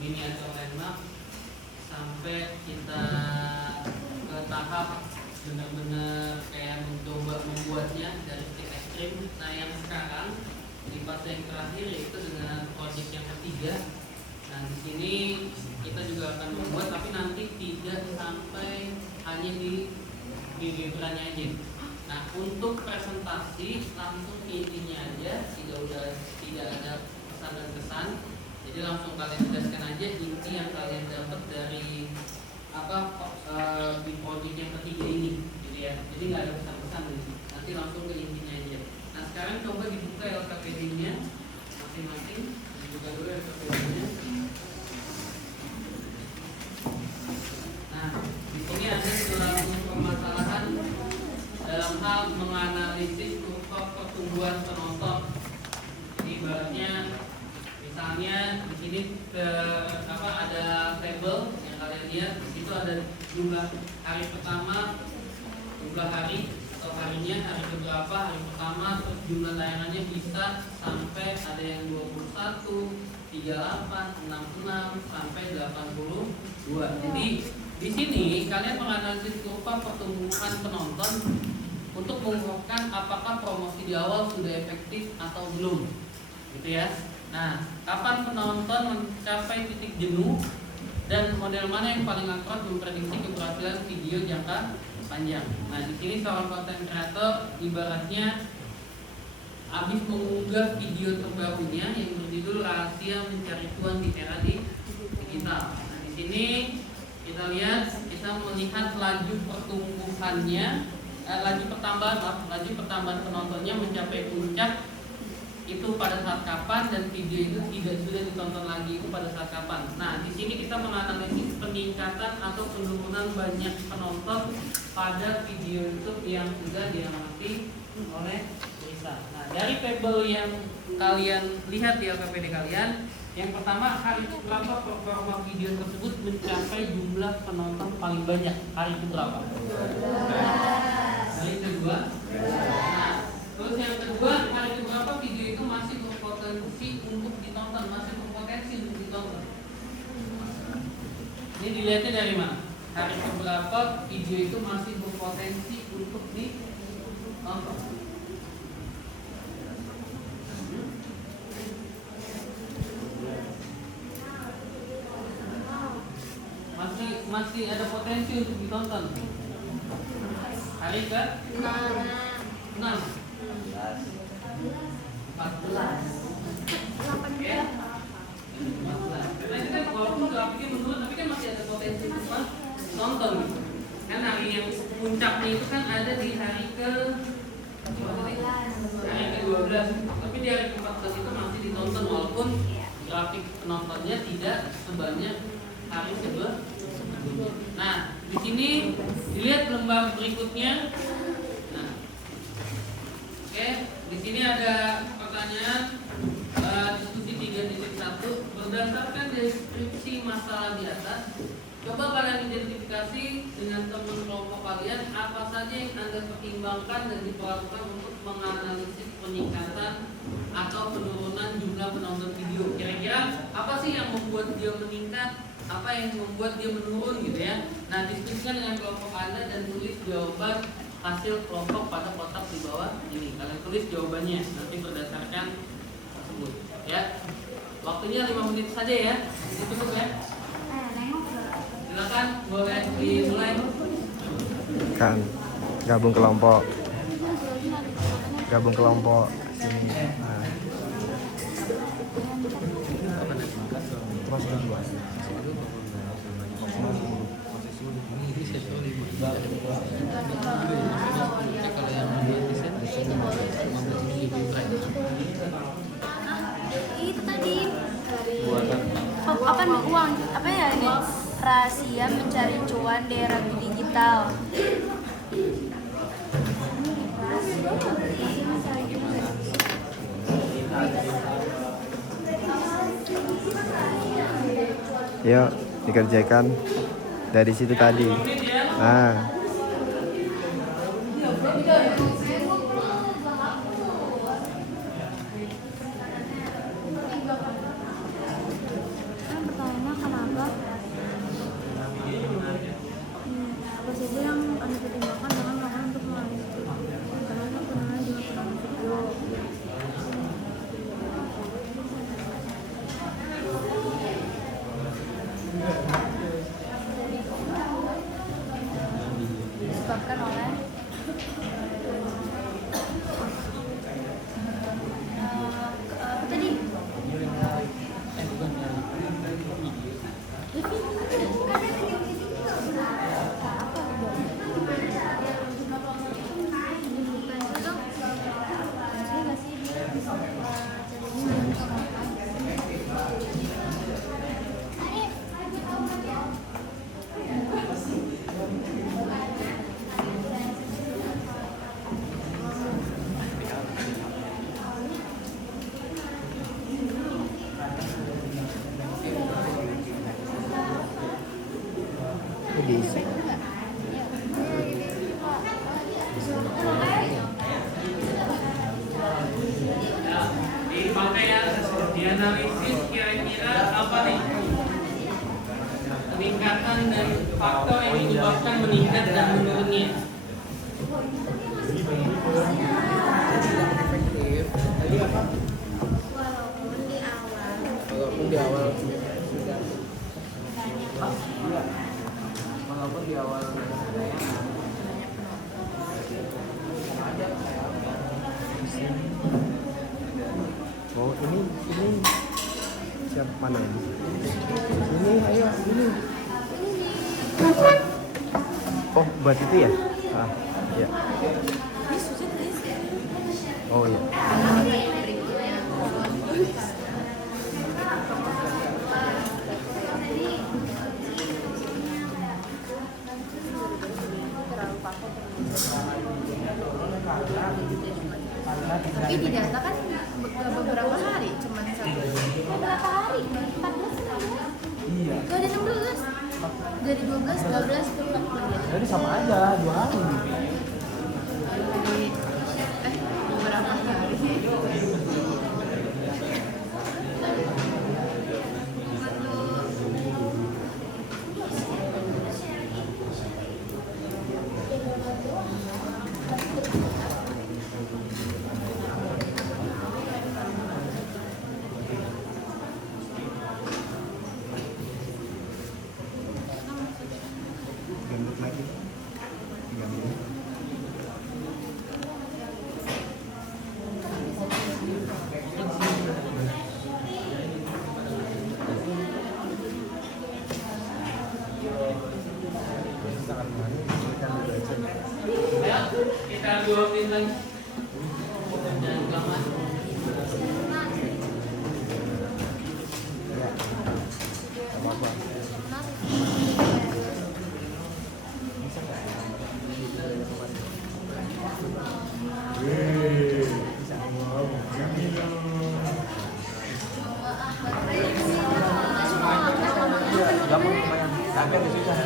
miniatur landmark sampai kita ke tahap benar-benar kayak mencoba membuatnya dari titik ekstrim. Nah yang sekarang di fase yang terakhir yaitu dengan proyek yang ketiga. Nah di sini kita juga akan membuat, tapi nanti tidak sampai hanya di liburannya aja. Nah untuk presentasi langsung ke intinya aja, tidak ada pesan dan kesan. Jadi langsung kalian jelaskan aja inti yang kalian dapat dari di proyek yang ketiga ini, gitu ya. Jadi nggak ada pesan-pesan nih. Nanti langsung ke intinya aja. Nah sekarang coba dibuka LKPD-nya masing-masing. Dibuka dulu LKPD-nya. Nah di sini ada suatu permasalahan dalam hal menganalisis kurva pertumbuhan penonton. Jadi ibaratnya misalnya di sini ada tabel yang kalian lihat. Di situ ada jumlah hari pertama, jumlah hari atau harinya, hari keberapa, hari pertama, terus jumlah tayangannya bisa sampai ada yang 21, 38, 66 sampai 82. Jadi di sini kalian menganalisis kurva pertumbuhan penonton untuk mengungkapkan apakah promosi di awal sudah efektif atau belum, gitu ya. Nah, kapan penonton mencapai titik jenuh dan model mana yang paling akurat memprediksi keberhasilan video jangka panjang. Nah, di sini seorang content creator ibaratnya habis mengunggah video terbarunya yang berjudul Rahasia Mencari Cuan di Era Digital. Nah, di sini kita melihat laju pertumbuhannya, laju pertambahan penontonnya mencapai puncak itu pada saat kapan, dan video itu tidak sudah ditonton lagi itu pada saat kapan. Nah, di sini kita menganalisis peningkatan atau penurunan banyak penonton pada video YouTube yang sudah diamati oleh Lisa. Nah, dari tabel yang kalian lihat di LKPD kalian, yang pertama hari berapa performa video tersebut mencapai jumlah penonton paling banyak? Hari itu berapa? Hari kedua. Nah, terus yang kedua, hari keberapa video itu masih berpotensi untuk ditonton, Ini dilihatnya dari mana? Hari keberapa video itu masih berpotensi untuk ditonton? Masih ada potensi untuk ditonton. Hari ke 6, 14, 18. Karena ini kan walaupun grafiknya menurun, tapi kan masih ada potensi untuk nonton. Kan hari yang puncaknya itu kan ada di hari ke 12, tapi di hari ke-14 itu masih ditonton walaupun grafik penontonnya tidak sebanyak hari sebelumnya. Nah, di sini dilihat lembar berikutnya. Nah, oke, di sini ada pertanyaan diskusi 3.1. Berdasarkan deskripsi masalah di atas, coba kalian identifikasi dengan teman kelompok kalian apa saja yang Anda pertimbangkan dan diperlakukan untuk menganalisis peningkatan atau penurunan jumlah penonton video. Kira-kira apa sih yang membuat dia meningkat, apa yang membuat dia menurun, gitu ya. Nah, diskusikan dengan kelompok Anda dan tulis jawaban hasil kelompok pada kotak di bawah ini. Kalian tulis jawabannya nanti berdasarkan tersebut, ya. Waktunya 5 menit saja ya. Itu cukup ya. Silakan, boleh dimulai. Kan gabung kelompok sini. Nah. Itu tadi apa uang apa ya ini, rahasia mencari cuan di era digital. Yuk dikerjakan dari situ tadi. Nah, Pertanyaan diisi. Ya, dipakai ya, dianalisis kira-kira apa nih peningkatan dan faktor yang menyebabkan meningkat dan menurunnya. Walaupun di awal walaupun di awal Oh ini siapa mana ini? Ini ayo ini. Oh buat itu ya? Ah ya. Oh ya. Tapi di data kan beberapa hari, cuman satu. Beberapa hari? 14 iya. Gak ada 16. Dari 12, 13 ke 14. Jadi sama aja 2 hari. Beberapa hari. Gambut lagi. Gambut. Ya, kita 2 menit lagi. Jangan kelamaan. Ya. Apa-apa. Gampang lumayan. Agak susah.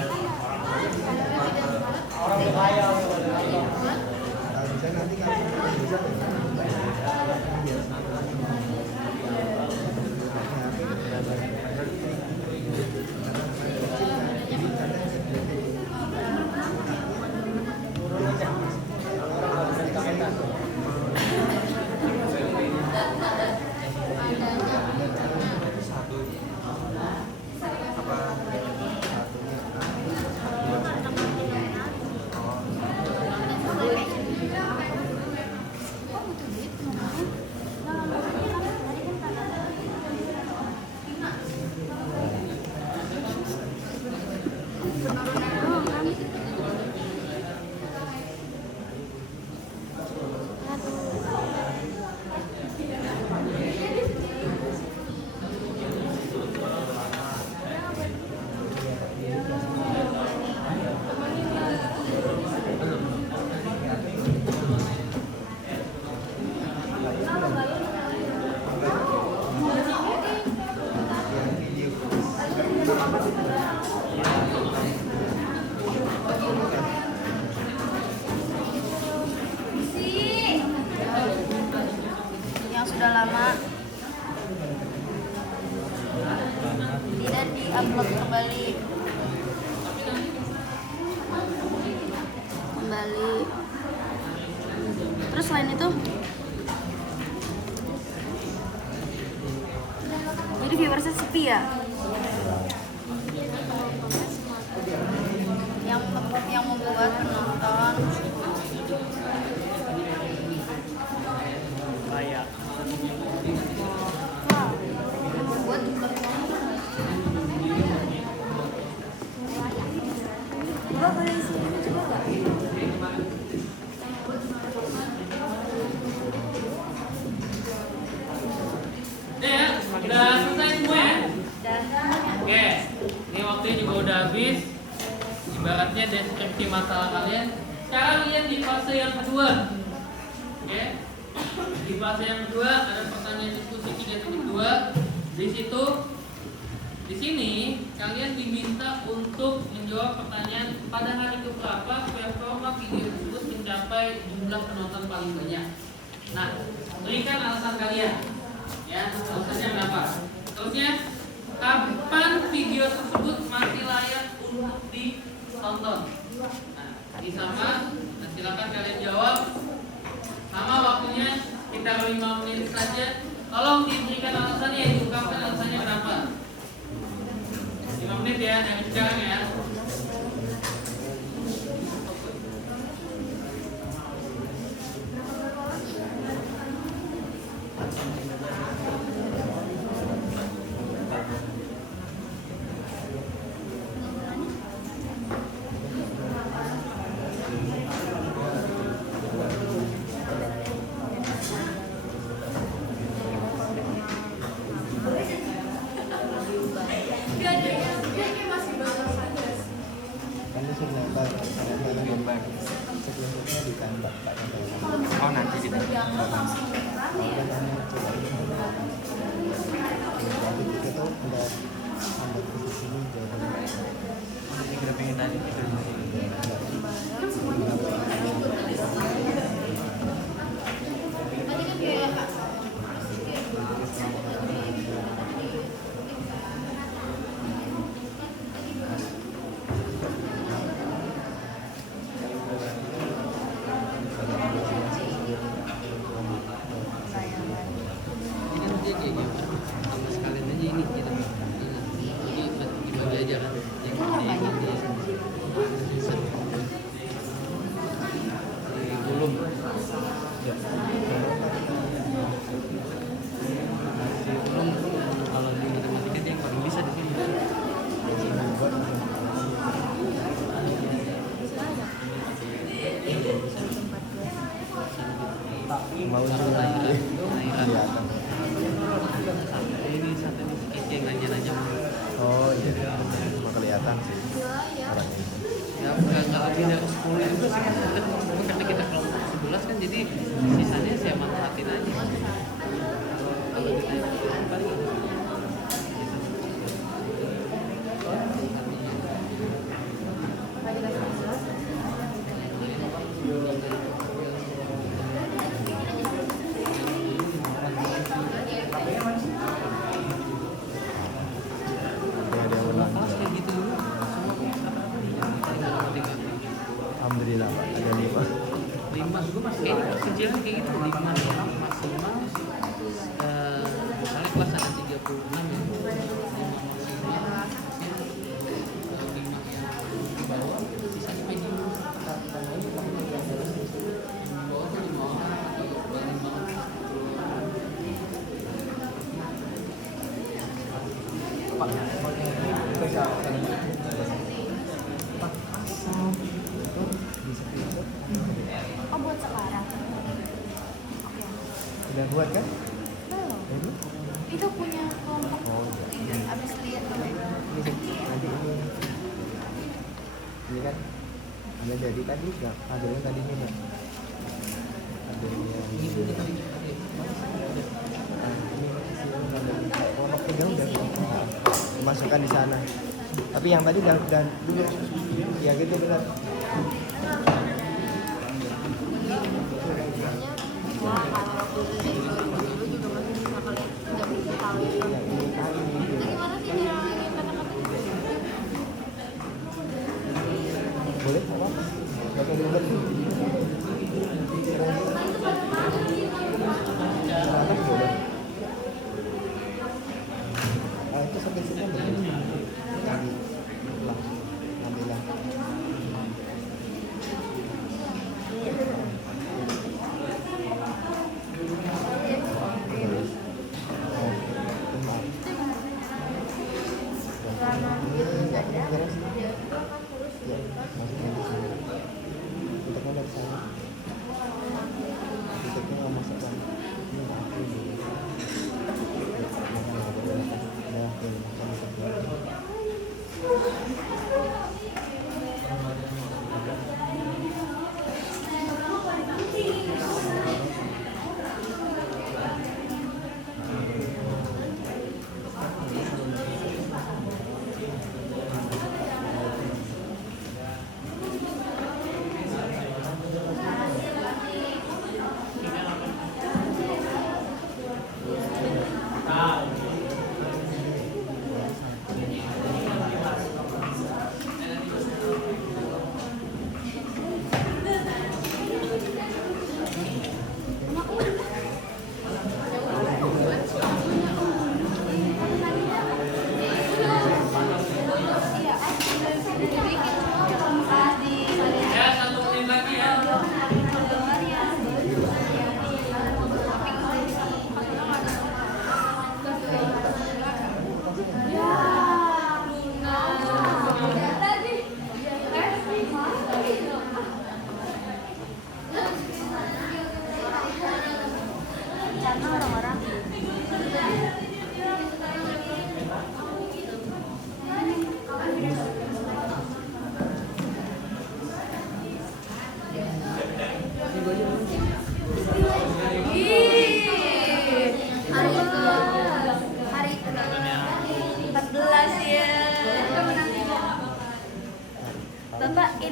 Orang kaya. Bisa nanti kan bisa. Yang sudah lama tidak diupload kembali. Terus selain itu, jadi viewersnya sepi ya? Yang membuat penonton Kayak membuat Ya, udah selesai semua ya? Oke, ini waktunya juga udah habis. Ibaratnya deskripsi masalah kalian. Sekarang lihat di fase yang kedua. Oke, di fase yang kedua ada pertanyaan diskusi 3.2. Di situ Di sini kalian diminta untuk menjawab pertanyaan pada hari keberapa performa video tersebut mencapai jumlah penonton paling banyak. Nah, berikan alasan kalian. Ya, alasannya kenapa? Terusnya, kapan video tersebut masih layak untuk ditonton? Nah, ini sama. Nah, silakan kalian jawab. Sama waktunya sekitar 5 menit saja. Tolong diberikan alasannya, diungkapkan alasannya kenapa. 5 menit ya, dari sekarang ya. Kan itu gambar sebelumnya ditambah Pak. Oh nanti kita jadi kita tuh udah tambah ke sini jadi kita pengen tadi kalau di matematika dia yang paling bisa di sini. Mau ini sampai yang nanya-nanya. Oh iya, cuma kelihatan sih. Ya nggak lebih dari 10 juga sih. Tapi karena kita kelompok 11 kan jadi sisanya saya manfaatin aja. Kalau ditanya paling gitu. Kelas kayak gitu dulu Alhamdulillah Pak, ada 5. 5 gue masih kayak kecilnya kayak gitu 5 orang maksimal. Misalnya kelas ada 36 ya, 5 maksimal. 5 yang di bawah sisanya medium. Di bawah tuh 5 orang atau paling banget 10 orang. Oh, buat sekarang. Oke. Udah buat kan? Belum. Itu punya kelompok. Oh iya. Abis lihat dulu. Nanti ini kan ada jadi tadi nggak? Ada yang tadi nih Pak. Ada yang ini kelompok tiga udah masukkan di sana. Tapi yang tadi udah dulu. Ya gitu benar. Wah, kalau waktu itu dulu juga masih bisa kali nggak bisa tahu itu. Jadi gimana sih dia ini kata-kata? Boleh apa? Pakai dulu. Atas boleh. Itu sampai sini boleh. Tadi lah, ambillah.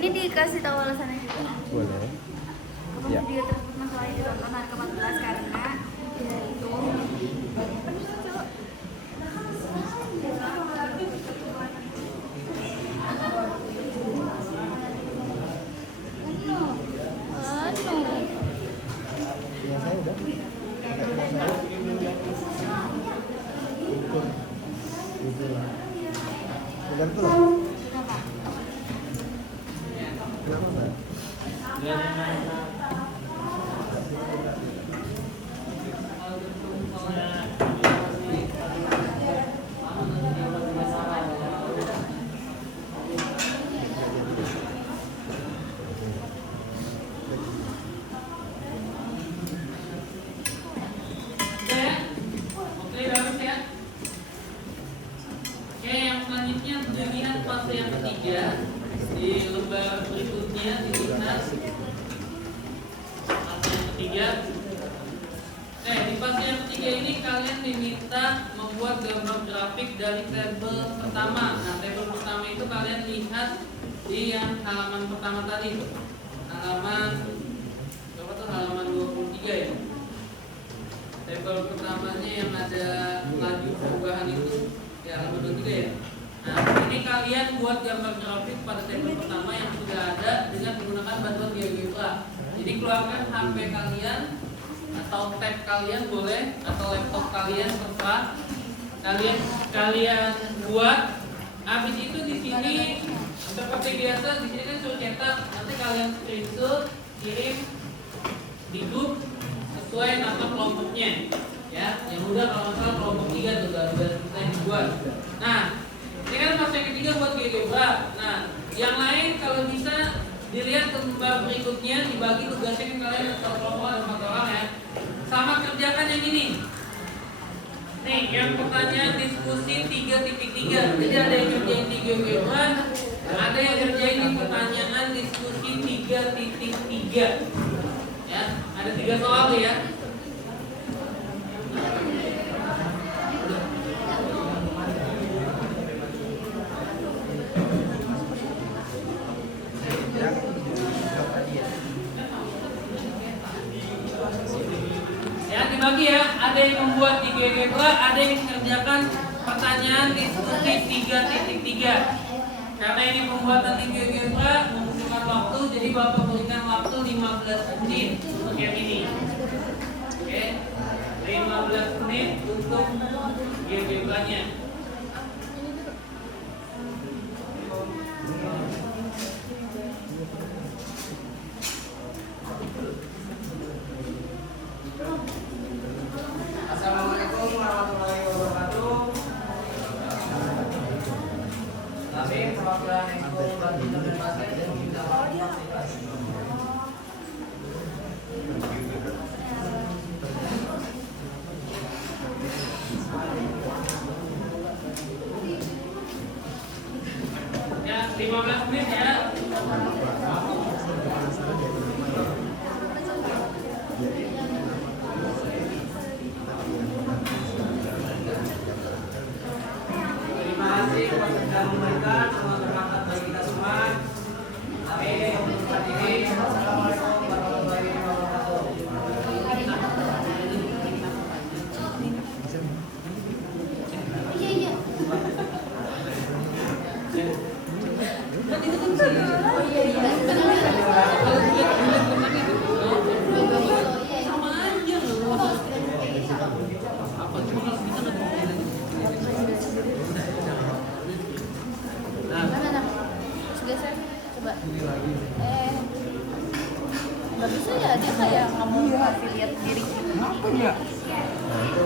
Ini dikasih tahu alasannya juga. Boleh. Apa Ya. video tersebut masalahnya ditonton hari ke-14 karena ya itu Ya saya udah. Udah tuh. Kenapa, Mbak? Oke, bagus ya. Oke, yang selanjutnya dilihat fase yang ketiga di lembar berikutnya dilihat fase yang ketiga. Di fase yang ketiga ini kalian diminta membuat gambar grafik dari tabel pertama. Nah, tabel pertama itu kalian lihat di yang halaman pertama tadi, halaman berapa tuh, halaman 23 ya. Tabel pertamanya yang ada laju perubahan itu ya halaman 23 ya. Nah, ini kalian buat gambar grafik pada tabel pertama yang sudah ada dengan menggunakan bantuan GeoGebra. Jadi keluarkan HP kalian atau tab kalian boleh, atau laptop kalian terserah. Kalian buat. Habis itu di sini seperti biasa di sini kan suruh cetak. Nanti kalian screenshot, kirim di grup sesuai nama kelompoknya ya. Yang udah kalau masalah kelompok 3 tuh udah selesai dibuat. Nah, ini kan fase yang ketiga buat GeoGebra. Nah, yang lain kalau bisa dilihat lembar berikutnya, dibagi tugasnya ke kalian atau kelompok ada 4 orang ya. Sama kerjakan yang ini. Nih, yang pertanyaan diskusi 3.3. Jadi ada yang kerjain di GeoGebra, ada yang kerjain di pertanyaan diskusi 3.3. Ya, ada 3 soal ya. Ya, dibagi ya. Ada yang membuat di GeoGebra, ada yang mengerjakan pertanyaan diskusi 3.3. Karena ini pembuatan di GeoGebra membutuhkan waktu, jadi Bapak berikan waktu 15 menit untuk yang ini. Oke, 15 menit untuk GeoGebra-nya. Assalamualaikum warahmatullahi wabarakatuh. Kami perwakilan Expo Badminton dan Basket meminta Ya, 15 menit ya. terima kasih buat sudah memberikan selamat berangkat bagi kita semua. Kami mengucapkan diri. Assalamualaikum warahmatullahi wabarakatuh. iya. Sama aja loh. Apa cuma kalau kita nggak Gimana nak? Sudah saya coba. Nggak bisa ya, dia kayak nggak mau kasih lihat diri. Apa ya? Nah itu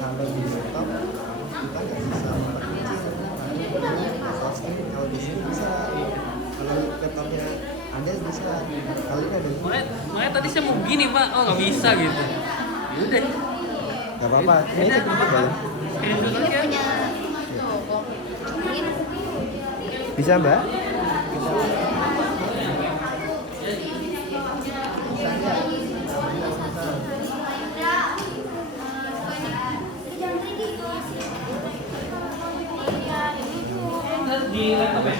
kalau di laptop kita nggak bisa kalau di sini bisa, kalau laptopnya ada bisa, kalau ini ada Makanya tadi saya mau begini Pak, oh nggak bisa gitu. Yaudah, nggak apa-apa, ini saya punya ya. screenshot Ini aja. punya ini Bisa Mbak? Di laptop ya.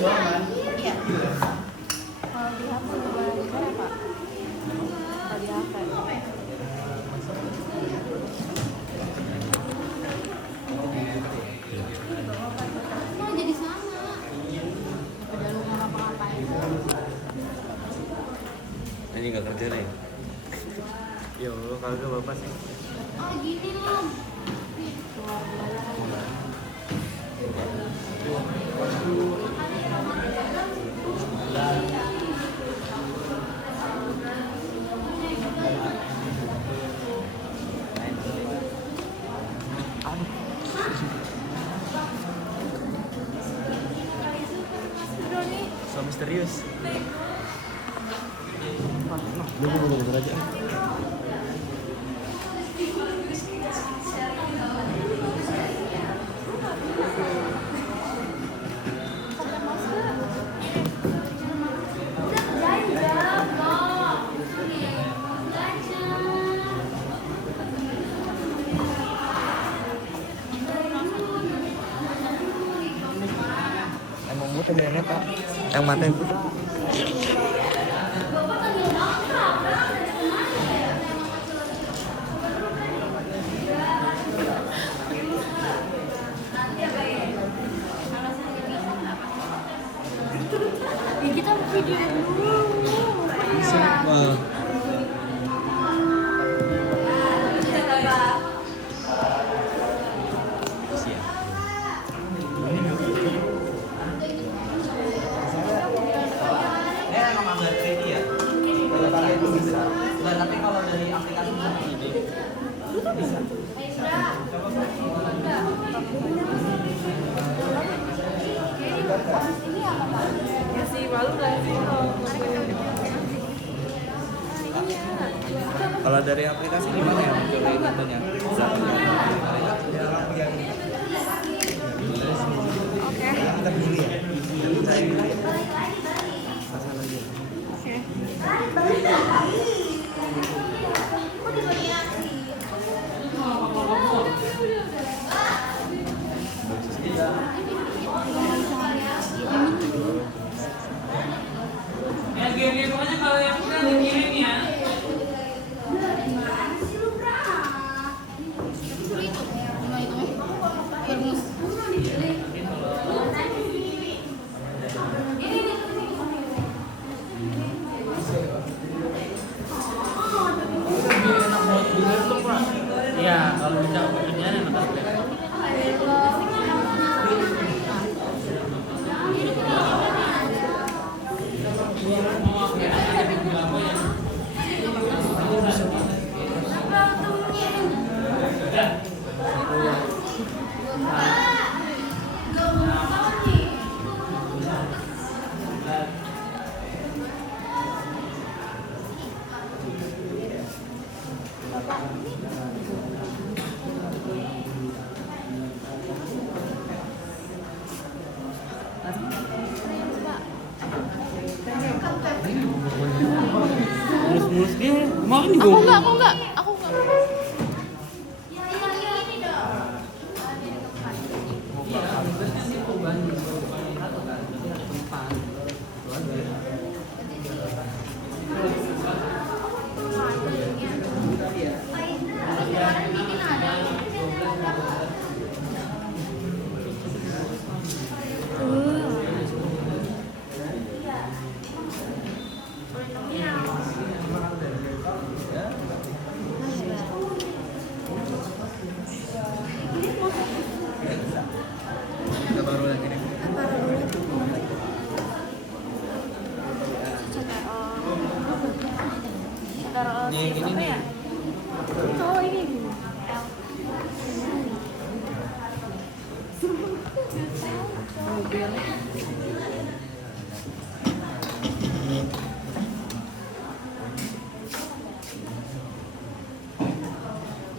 doang kan? Iya. Kalau di HP gimana Pak? Kalau di HP. Malah jadi sama. Udah lu ngapa-ngapain. Ini nggak kerja nih. Yo, kagak bapak sih. Oh gini loh. So misterius. Lu mau aja. Emang buta benernya Pak. Yang mata yang buta. Kita video dulu. Wah. Emang agak tricky ya. Kalau itu bisa. Enggak, tapi kalau dari aplikasi bisa. Masih malu nggak sih kalau Kalau dari aplikasi gimana ya munculnya itunya? Kita pilih ya. Saya pilih ya. Ya game-game aja kalau yang udah dikirim ya. Iya, kalau bisa pekerjaan enak banget. Mulus-mulus dia makan juga. Aku enggak. Kita baru lagi nih. Taruh Nih, si ini apa nih. ya? Oh ini.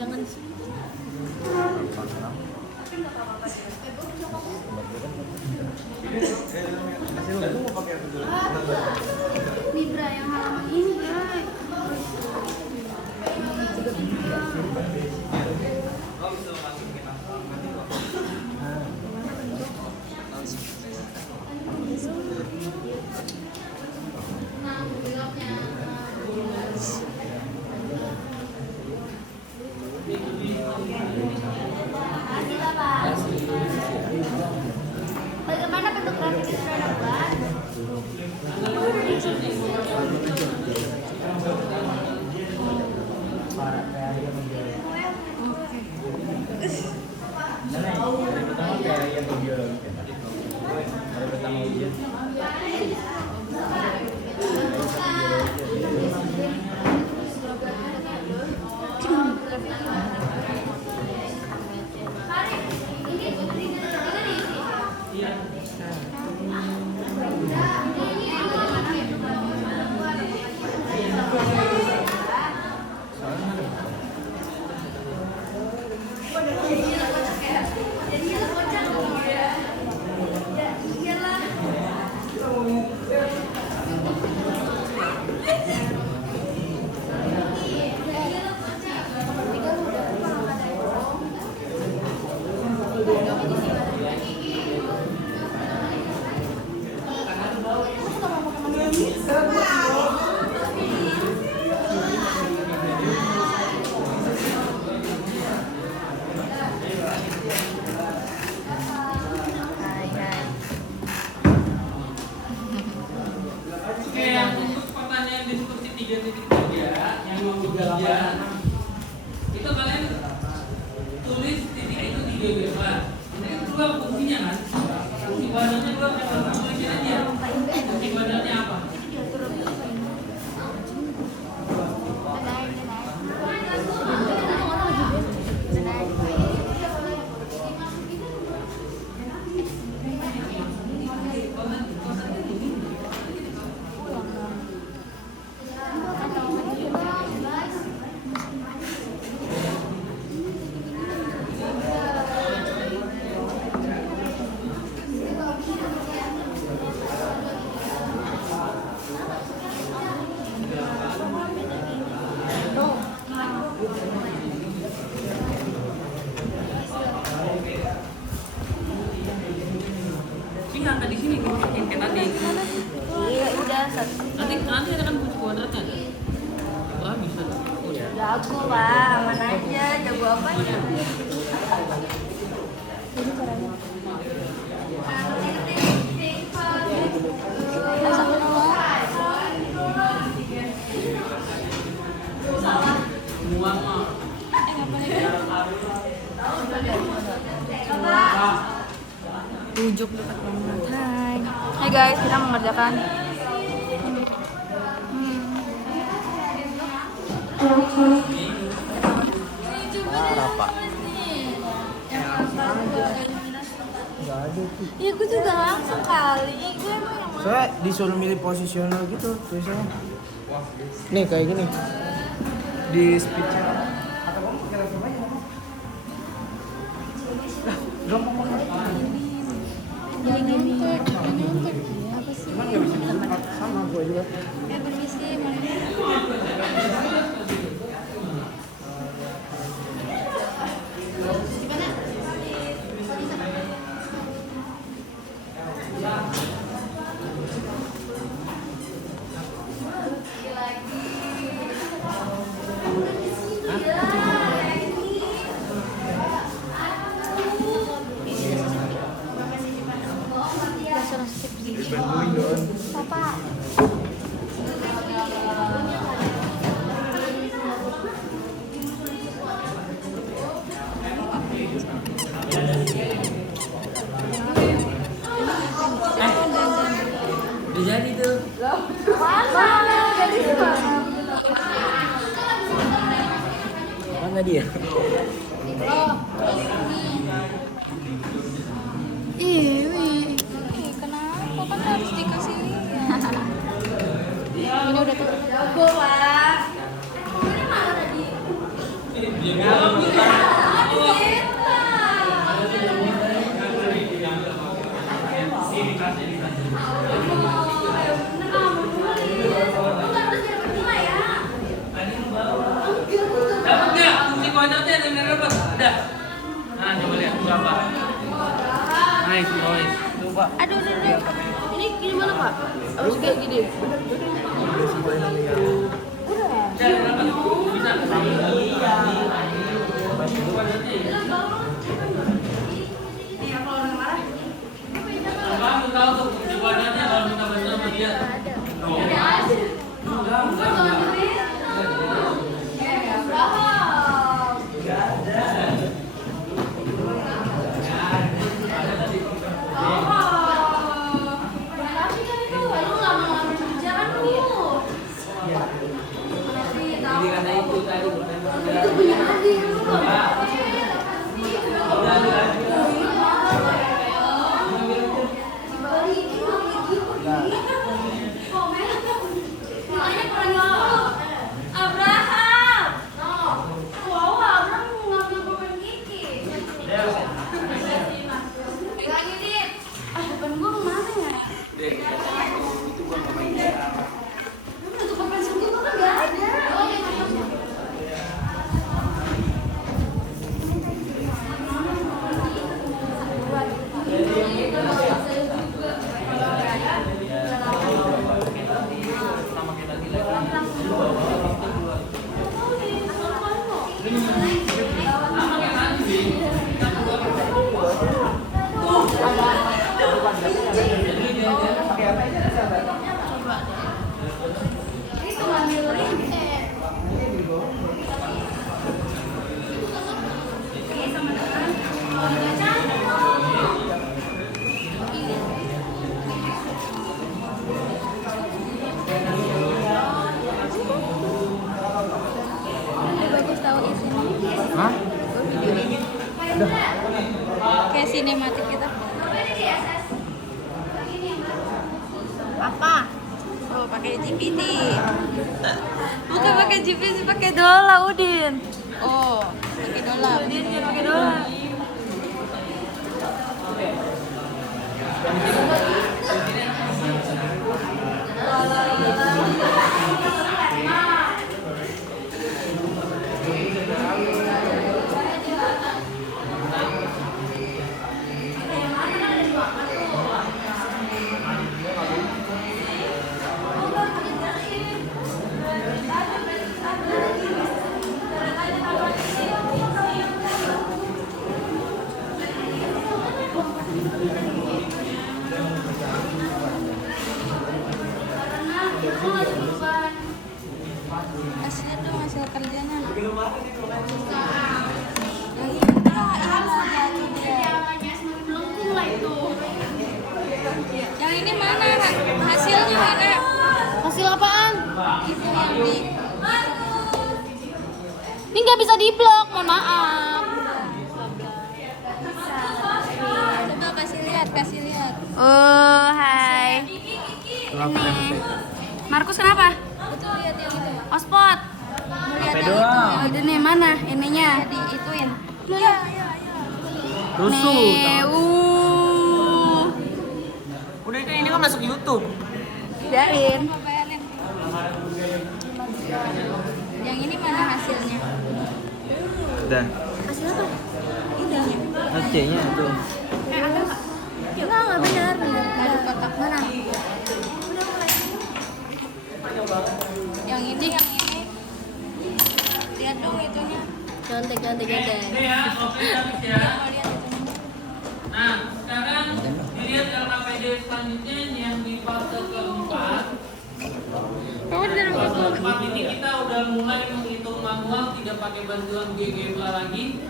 Jangan sih. Libra yang halaman ini, Bray. Oke, yang untuk pertanyaan diskusi 3.3 yang mau ujian itu kalian tulis titik itu di GBA. Ini kan dua fungsinya kan? Fungsi wadahnya dua, tulisin aja. Fungsi wadahnya apa? Ini angka di sini yang kayak tadi. Iya, udah satu. Nanti ada kan fungsi wadahnya. Wah bisa. Jago lah, aman aja. Jago apanya? Semua mah. Ujuk dekat banget. Hai guys, kita mengerjakan Apa? Gak ada tuh. Iya, gue juga langsung kali. Gue emang yang Soalnya disuruh milih posisional gitu tulisannya. Nih kayak gini. Di speech. Atau kamu pakai laptop aja. Lah, gampang banget. jadi nyontek. Nyontek. Apa sih? Cuman nggak bisa disebut sama gue juga. Permisi, mana? Bantuin dong. Papa. Udah jadi tuh. Mana? Jadi mana? Mana dia? Kenapa kan harus dikasih lihat? Ini udah tuh. Jago lah. Ini mana tadi? Dapat nggak? Fungsi kodratnya ada yang dapat? Udah. Nah, coba lihat berapa. Nice, nice. Coba. Aduh. Ini gimana Pak? Harus kayak gini. Udah. Udah, berapa? Bisa. Kamu tahu tuh fungsi kodratnya kalau kita baca sama dia. Hah? Kayak sinematik gitu. Apa? Oh, pakai GPT. Bukan pakai GPT, pakai dola, Udin. Oh, pakai dola. Udin jangan pakai dola. Hasilnya dong, hasil kerjanya. Yang ini mana hasilnya, Wina? Hasil apaan? Itu yang di... Ini nggak bisa diblok, mohon maaf. Coba kasih lihat. Oh, hai. Ini. Markus kenapa? Itu lihat yang itu. Ospot. Lihat yang itu. Oh, ini mana? Ininya diituin. Iya. Rusuh. Nih, Udah ini kan masuk YouTube. Biarin. Yang ini mana hasilnya? Udah. Hasil apa? Ininya. AC-nya itu. Ada nggak? Nggak benar. Ada kotak mana? Yang ini. Lihat dong itunya. Cantik. Ini ya, oke habis ya. Nah, sekarang dilihat LKPD selanjutnya yang di fase keempat. Fase keempat ini kita udah mulai menghitung manual, tidak pakai bantuan GeoGebra lagi.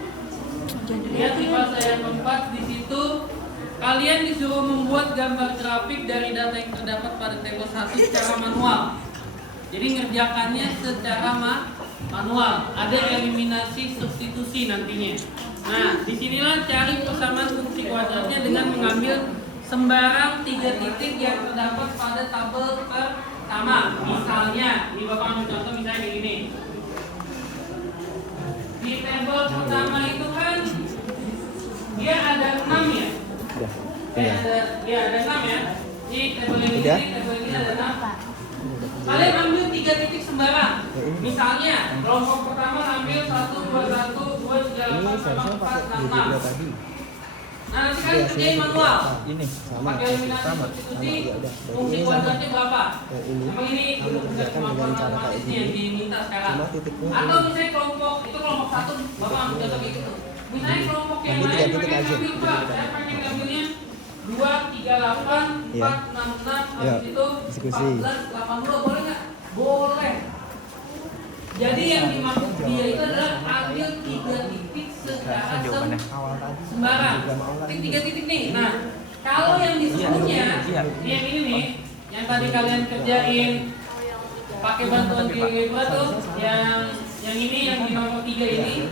Lihat di fase yang keempat, di situ kalian disuruh membuat gambar grafik dari data yang terdapat pada tabel 1 secara manual. Jadi ngerjakannya secara manual. Ada eliminasi substitusi nantinya. Nah, disinilah cari persamaan fungsi kuadratnya dengan mengambil sembarang 3 titik yang terdapat pada tabel pertama. Misalnya, ini Bapak ambil contoh misalnya kayak gini. Di tabel pertama itu kan dia ada 6 ya? Ada 6 ya. Ini tabel yang ini, tabel ini ada 6. Kalian ambil 3 titik sembarang. Misalnya, kelompok pertama ambil 1, 2, 1, 2, 3, 8, 4, 6. Nah, nanti kalian kerjain manual. Ini sama. Pakai eliminasi substitusi, fungsi kuadratnya berapa? Emang ini kemampuan matematisnya yang diminta sekarang. Atau misalnya kelompok, itu kelompok 1, Bapak ambil contoh kayak gitu. Misalnya kelompok yang lain pengen ambil Pak, saya pengen ambilnya 2, 3, 8, 4, 6, 6, habis itu 14, 80, boleh nggak? Boleh. Jadi yang dimaksud dia itu adalah ambil 3 titik secara sembarang. Titik 3 titik nih. Nah, kalau yang disebutnya, yang ini nih, yang tadi kalian kerjain pakai bantuan GeoGebra tuh, yang Yang ini yang di nomor 3 ini.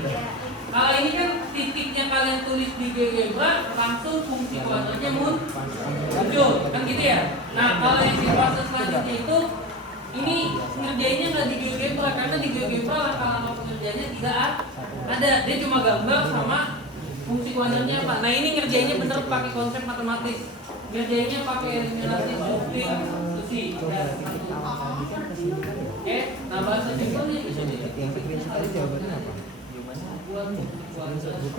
Kalau ini kan titiknya kalian tulis di GeoGebra, langsung fungsi kuadratnya muncul, kan gitu ya. Nah kalau yang di proses selanjutnya itu ini ngerjainnya nggak di GeoGebra, karena di GeoGebra langkah-langkah pengerjaannya tidak ada, dia cuma gambar sama fungsi kuadratnya apa. Nah ini ngerjainnya bener pakai konsep matematis, ngerjainnya pakai eliminasi substitusi. Nah bahasa simpelnya bisa Yang screenshot tadi jawabannya apa? buat Bukan screenshot itu.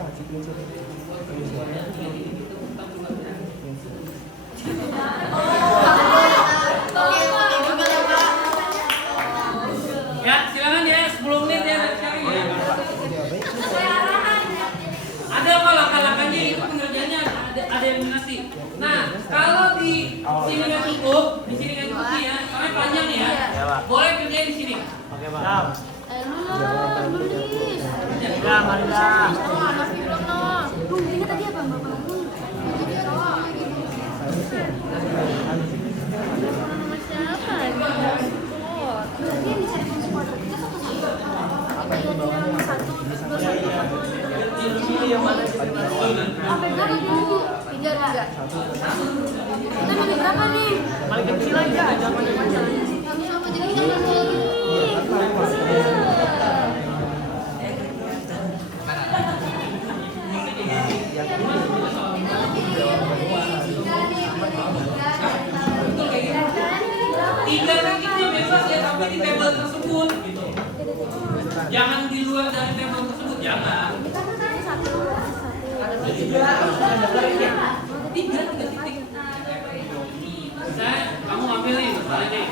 Ya, silakan ya, 10 menit ya sekarang ya. Ada kok langkah-langkahnya, itu pengerjaannya ada eliminasi. Nah, kalau di sini nggak cukup, di sini nggak cukup nih ya, karena panjang ya. Boleh kerjain di sini. Oke, Bang. Nulis. Ya, Marida. Masih belum no. Bung, ini tadi apa Bapak? Nama siapa? Oh, berarti yang dicari fungsi kuadrat itu satu-satu. Apa yang satu, dua, satu. Apa berapa dulu? 3. Kita milih berapa nih? Paling kecil aja, jangan panjang-panjang. Sama jadi kita milih. Tiga titiknya bebas ya, tapi di tabel tersebut gitu. Jangan di luar dari tabel tersebut, jangan. Tiga titik. Saya, kamu ambil nih, misalnya nih.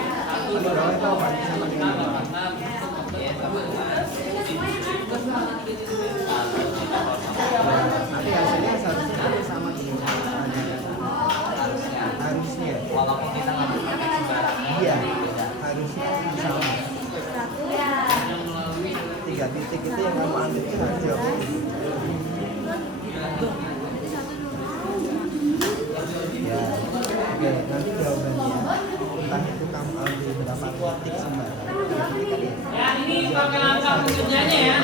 1, 2, 3, 4, 5, 6, 7, 8, 9, 10. Nanti hasilnya seharusnya sama ini. Harusnya. Walaupun kita nggak buka sembarang. Iya, harusnya sama. 3 titik itu yang kamu ambil itu harus jawab. Ya, oke. Nanti jawabannya entah itu kamu ambil berapa titik sembarang. Ya, ini pakai langkah pengerjaannya ya.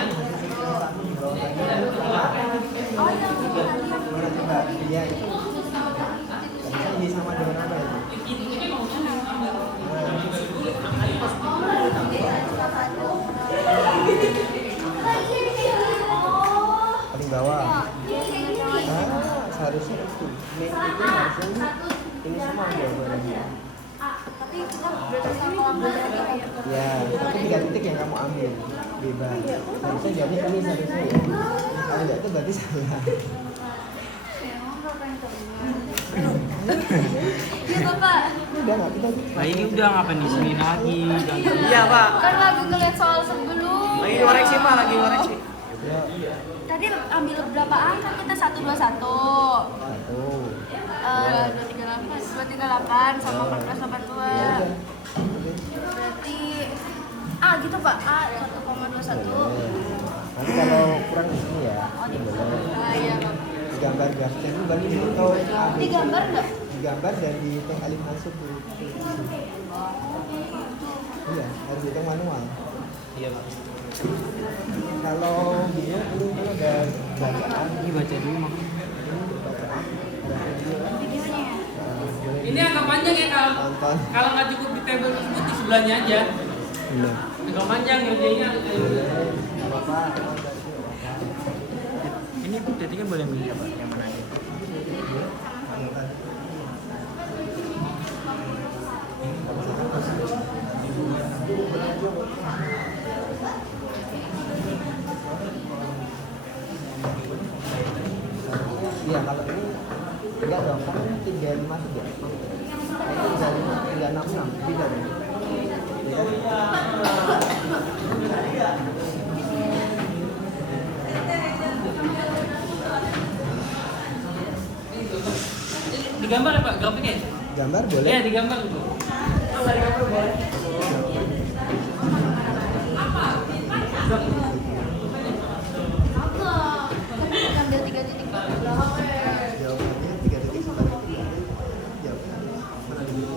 Coba dia itu ini sama dengan apa itu? Paling bawah. Seharusnya itu. Ini harusnya ini semua jawabannya. Tapi kita berdasarkan kolam ya. Ya, tapi 3 titik yang kamu ambil bebas. Harusnya jadi ini seharusnya ya. Kalau tidak itu berarti salah. Iya Bapak. Udah nggak kita. Nah ini udah ngapain di sini lagi? Iya Pak. Kan lagi ngeliat soal sebelum. Lagi koreksi Pak, lagi koreksi. Tadi ambil berapa angka kita 121. 238 sama 1482. Berarti gitu Pak. 1,21. Nanti kalau kurang di sini ya. Iya Pak. Digambar grafisnya itu baru difoto. Digambar enggak? Digambar dan di tag alif masuk dulu. Iya, harus dihitung manual. Iya Pak. Kalau bingung ini kan ada bacaan. Ini baca dulu mak. Videonya. Ini agak panjang ya kalau Tonton. kalau nggak cukup di tabel tersebut di sebelahnya aja. Benar. Agak panjang ngerjainnya. Nggak apa-apa. Ini titiknya boleh milih apa? Yang mana aja? Iya, kalau ini enggak dong, kan 353. Itu 366, tidak dong. Iya. Digambar apa grafiknya? Gambar boleh? Ya, digambar itu. Ambil 3 titik. Jawabannya 3 titik sebentar itu. Jawabannya mana dulu?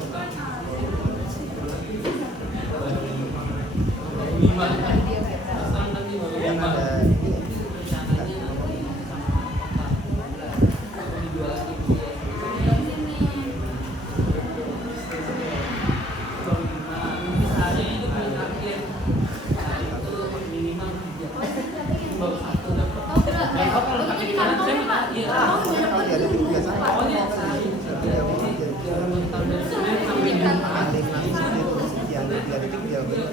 eliminasi seperti itu yang 3 titik jauh ya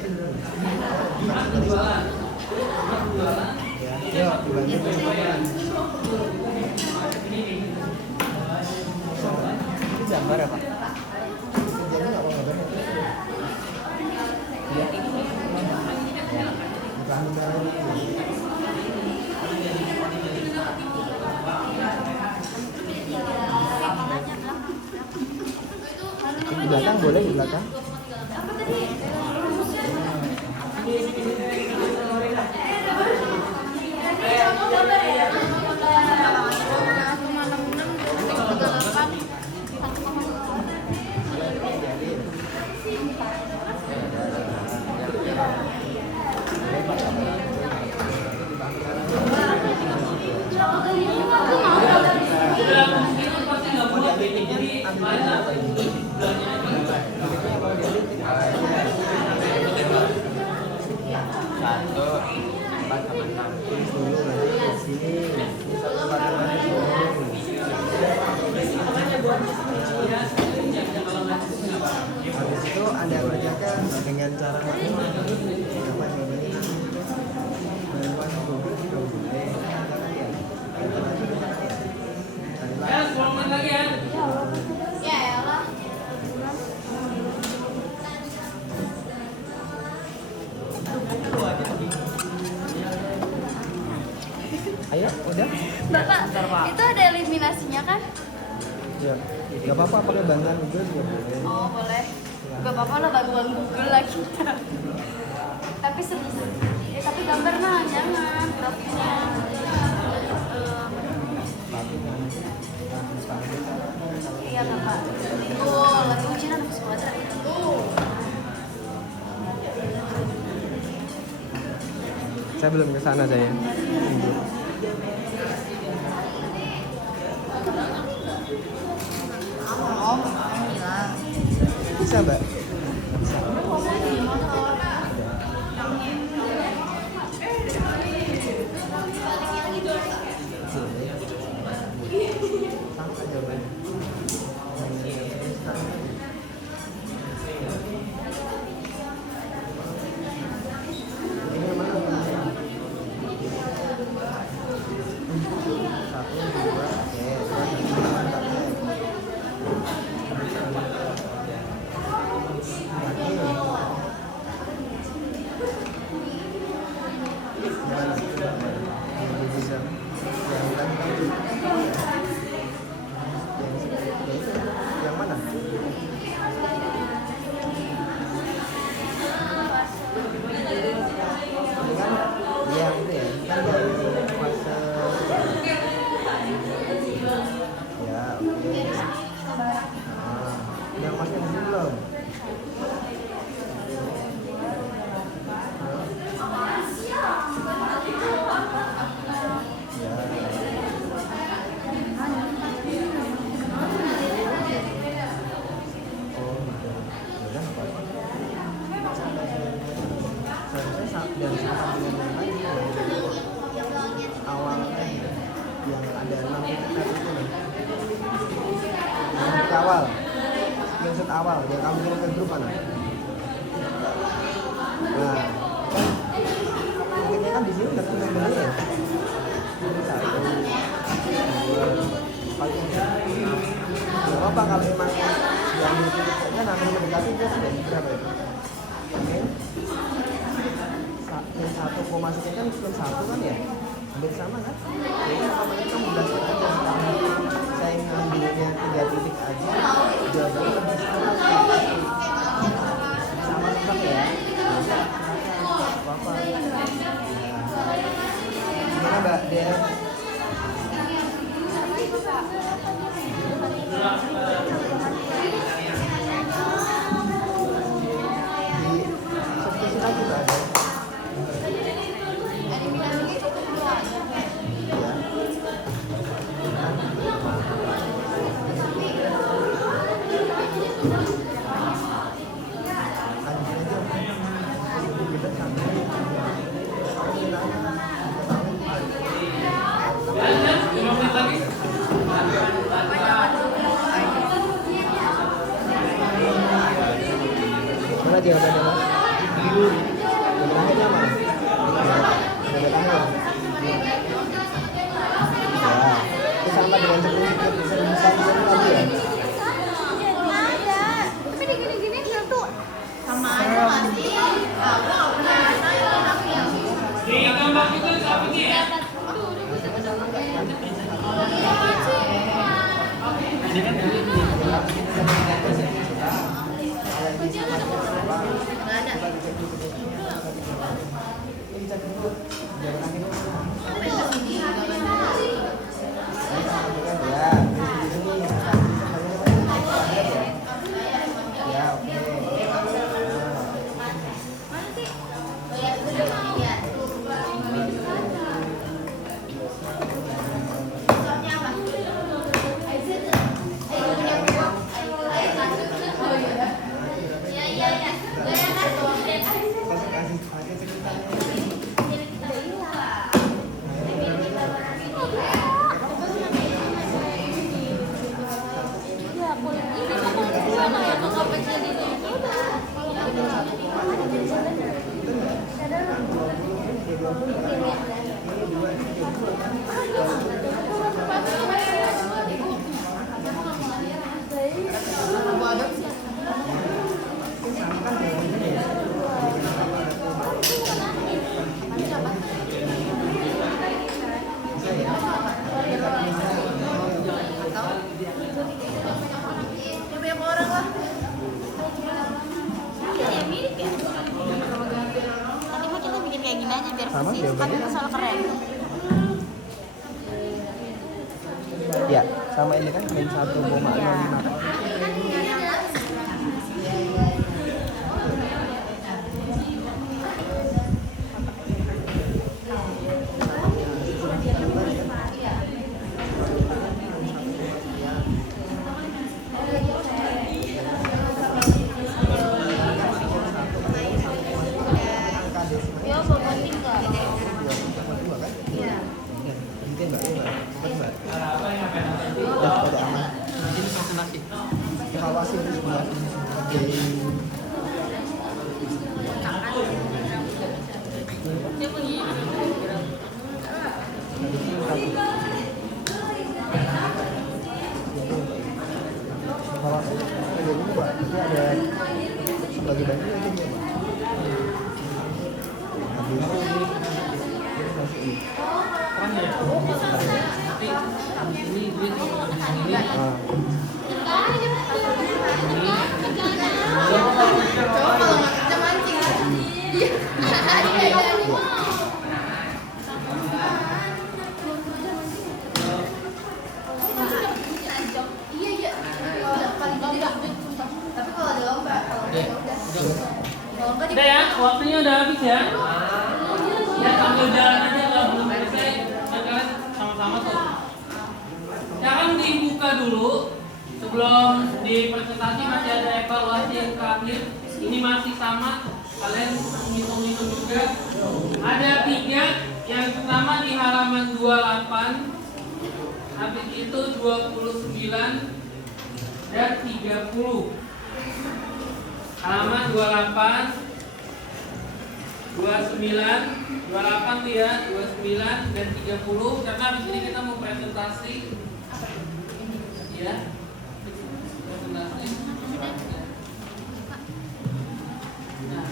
yuk dibantu teman-teman. Ini gambar ya Pak? Jadi nggak apa-apa gambarnya ya bukan gambar di belakang boleh di belakang. Habis itu Anda kerjakan dengan cara manual. Dapat nilainya bantuan Google juga boleh. Ayo, udah? Bapak, itu ada eliminasinya kan? Ya, nggak apa-apa pakai bantuan Google juga boleh. Oh boleh. Gak apa-apa lah bantuan Google lah kita. Tapi tapi gambar mah jangan profilnya. Iya Bapak. Oh lagi ujian anak sekolah itu. Saya belum ke sana saya. Bisa Mbak? Bisa. Sama jawabannya. Ini yang mana? 6 titik itu nih. Yang awal, screenshot awal yang kamu kirim ke grup mana? Nah, mungkinnya kan di sini nggak punya bener ya. 1, 2, 4. Gak apa-apa kalau emang yang ditulisnya nanti mendekati dia sudah berapa itu? Oke. Yang 1, sekian kan screen 1 kan ya? Hampir sama kan? Jadi namanya kamu belajar aja sekarang. Saya ngambilnya 3 titik aja, jawabannya lebih sama. Sama ya? Apa-apa. Gimana Mbak Dea? aja jawabannya mas. Jawaban akhirnya mas. Jawaban akhir. Ya, itu sama dengan serusan tadi ya. Sama aja masih. Aku nggak pernah rasain aku yang Di gambar itu apa nih ya? Ini kan nggak ada. Ya, ya, oke. Banyak orang lah. Nanti mah kita bikin kayak gini aja biar Sama persis. Kan jawabannya. itu soal keren. Ya, sama ini kan min 1,05 kan? Ya, penting enggak? Mungkin mbak, cepat mbak. Ya, udah aman. ini presentasi. Evaluasi itu sebelah. Evaluasi ini mbak, itu ada sebagai bagi aja dia mbak. Habis masih ini. Tapi ini duit ini. Ah. Coba kalau nggak kerja mancing. Iya iya. Paling tidak. Tapi kalau ada lomba, kalau lomba di Udah ya, waktunya udah habis ya. Ya sambil jalan aja kalau belum selesai, kalian sama-sama tuh. Jangan dibuka dulu sebelum di presentasi masih ada evaluasi yang terakhir. Ini masih sama, kalian hitung-hitung juga. Ada 3, yang pertama di halaman 28, habis itu 29 dan 30. Halaman 28, 29, 28 tuh ya, 29 dan 30. Karena habis ini kita mau presentasi. Ya. Presentasi. Nah.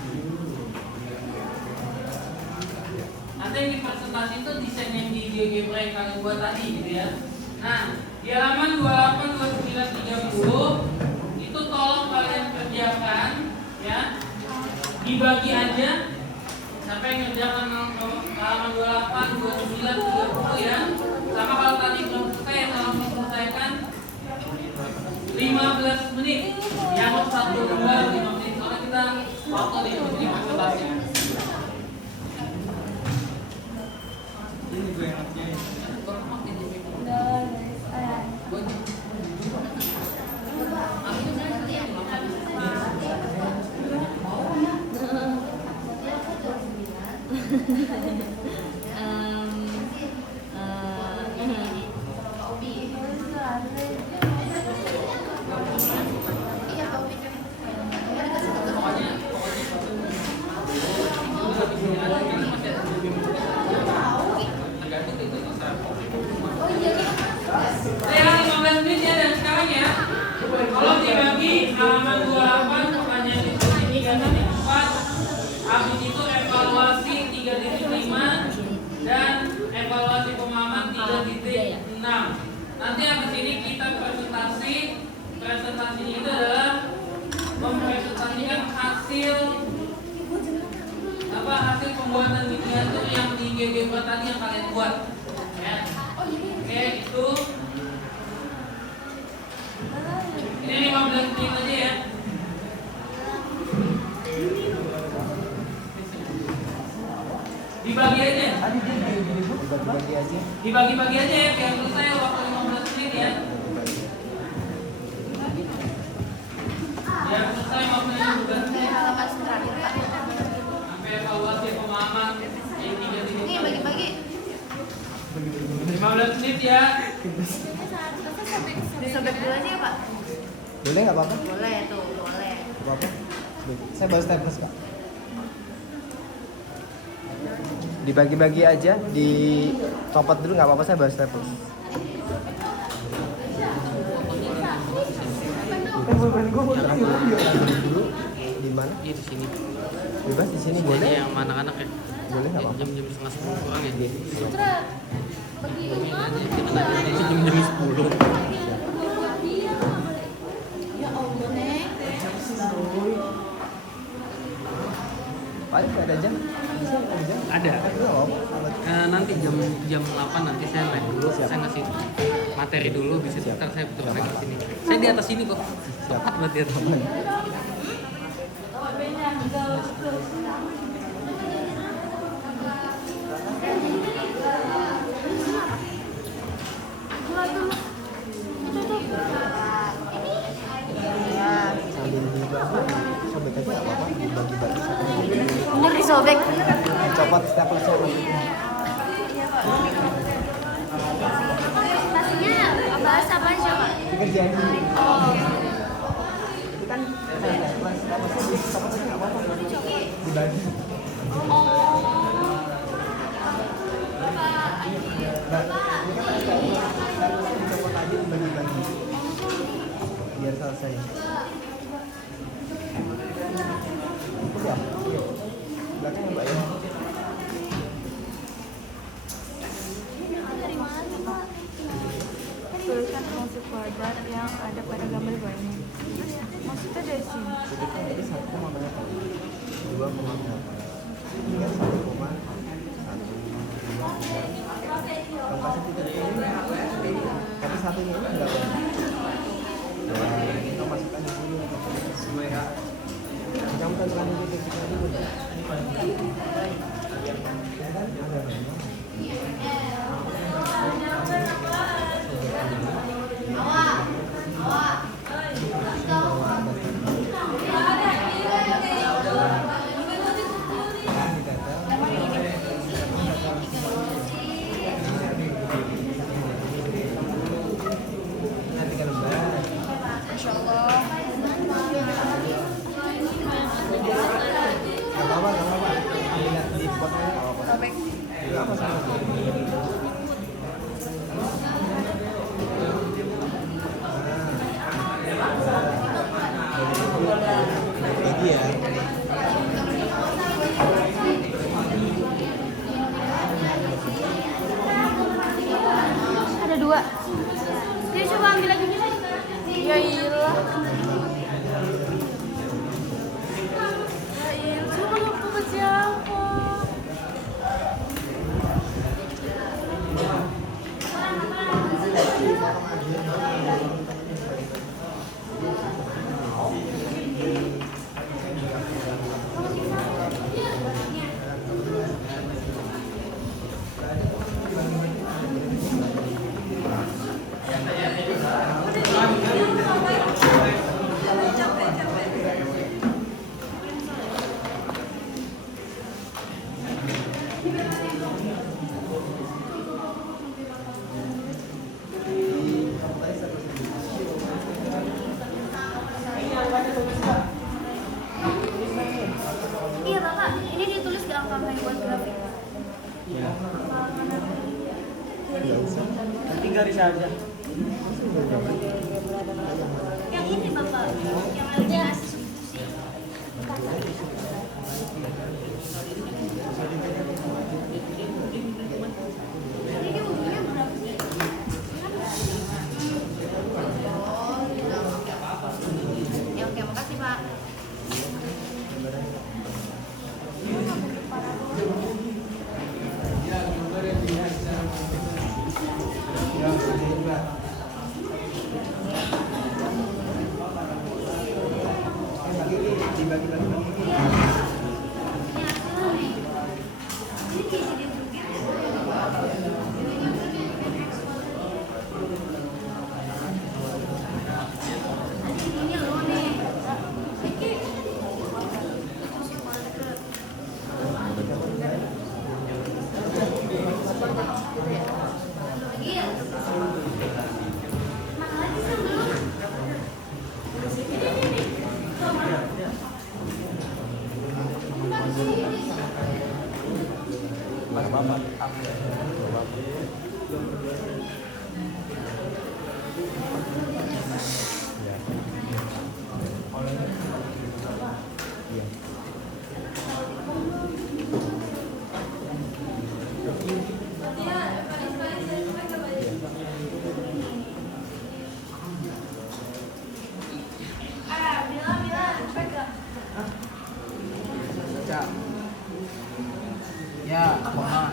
Nanti yang di presentasi itu desain yang di GeoGebra yang kalian buat tadi gitu ya. Nah, di halaman 28, 29, 30 itu tolong kalian kerjakan ya. Dibagi aja. Siapa yang ngerjakan halaman 28, 29, 30 ya. Sama kalau tadi belum selesai, tolong diselesaikan 15 menit. Yang satu lembar 5 menit. Soalnya kita waktu di presentasi. Ini gue yang ngerjain. iya kalau presentasinya itu adalah mempresentasikan hasil pembuatan miniatur yang di GGB tadi yang kalian buat. Ya. Oke, itu ini 15 menit aja ya. Dibagi aja. Dibagi aja. Dibagi-bagi aja ya, kayak selesai waktu 15 menit ya. Ya, selesai waktunya juga. Sampai evaluasi pemahaman yang 3 titik. Nih bagi-bagi. 15 menit ya. Disobek dulu aja ya Pak. Boleh nggak apa-apa? Boleh tuh, boleh. Nggak apa-apa. Saya bawa staples kak. Dibagi-bagi aja, dicopot dulu nggak apa-apa, saya bawa staples. Dulu di mana? Iya di sini. Bebas di sini boleh? Ini yang anak-anak ya. Boleh nggak apa-apa? Jam-jam setengah 10 kurang ya. Sutra bagi Jam-jam 10. ya Allah Neng. Pak, ada jam? Bisa ada jam? Ada. Nggak apa-apa. Nanti jam 8 nanti saya live dulu. Saya ngasih materi dulu, bisa ntar saya turun lagi ke sini. Saya di atas sini kok. Tepat buat di atas. Sambil sobek aja nggak apa-apa, dibagi-bagi satu. Bener disobek. Copot staplesnya. Presentasinya bahas apa aja Pak? Dikerjain dulu. Itu kan staples, staplesnya dicopot aja nggak apa-apa. Dibagi. Nah, ini kan ada staplesnya dicopot aja, dibagi-bagi. Biar selesai. Ya, belakang mbak ya. Tuliskan maksud kuadrat yang ada pada gambar ini. Maksudnya dari sini. Jadi 1,8, 2,8, 3, 1,1, 2, yang pasti titik ini, tapi satunya ini enggak ada. Dan kita masukkan di sini. Kamu tentukan ini titik dulu. Kan ada nomor. Ada 2. Dia coba ambil lagi. Ya iyalah. Coba aku ke siapa? Iya Bapak, ini ditulis di angka buat grafik. Tinggal di saja. Yang ini Bapak, yang lainnya substitusi. Ini umumnya berapa sih? Ya, koma.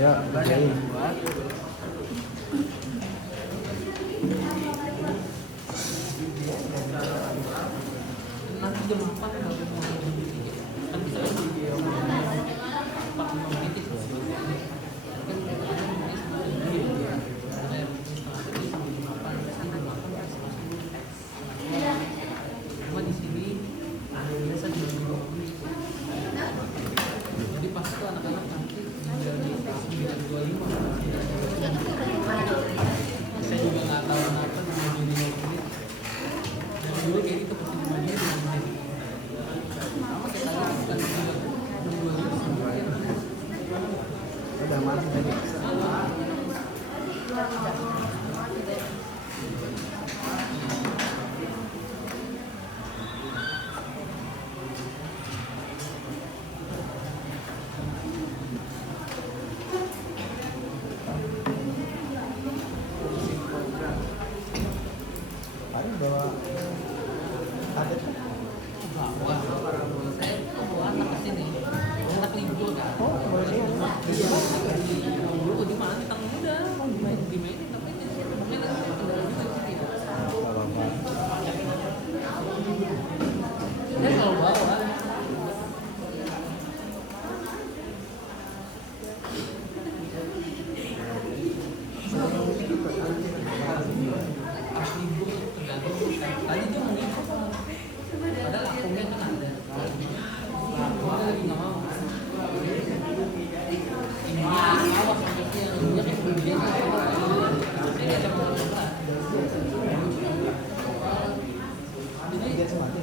Ya, kerjain. Nanti jam 8 kalau mau jam 3 kan bisa video 45 menit itu. Cuma di sini biasa jam 20. Jadi pas itu anak-anak nanti dari 9.25. Saya juga nggak tahu kenapa di 9.25. Dan dulu kayak gitu pas di Madinah sama kita bukan 9.25. Udah mati tadi. Paling bawa target kan? Wah, saya bawa anak ke sini. Anak libur kan. Oh, boleh sih. Dulu di mana tanggung muda, dimainin tapi kendaraan juga di sini. Gak apa-apa. Dia selalu bawa. Pas libur tergantung tadi dia mau ngikut. Padahal akunnya kan ada. Aku lagi nggak mau. Ini awas maksudnya dia kayak begini. Saya nggak sama orang. Dia semati.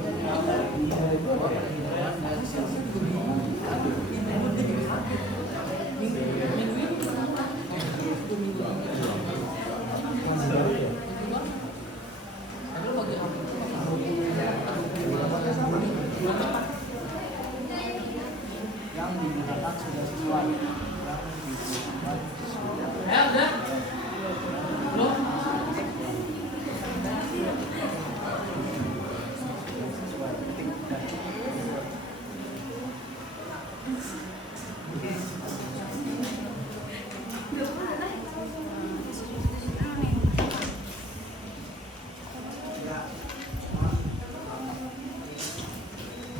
Yang digunakan sudah sesuai. Ya udah. Belum.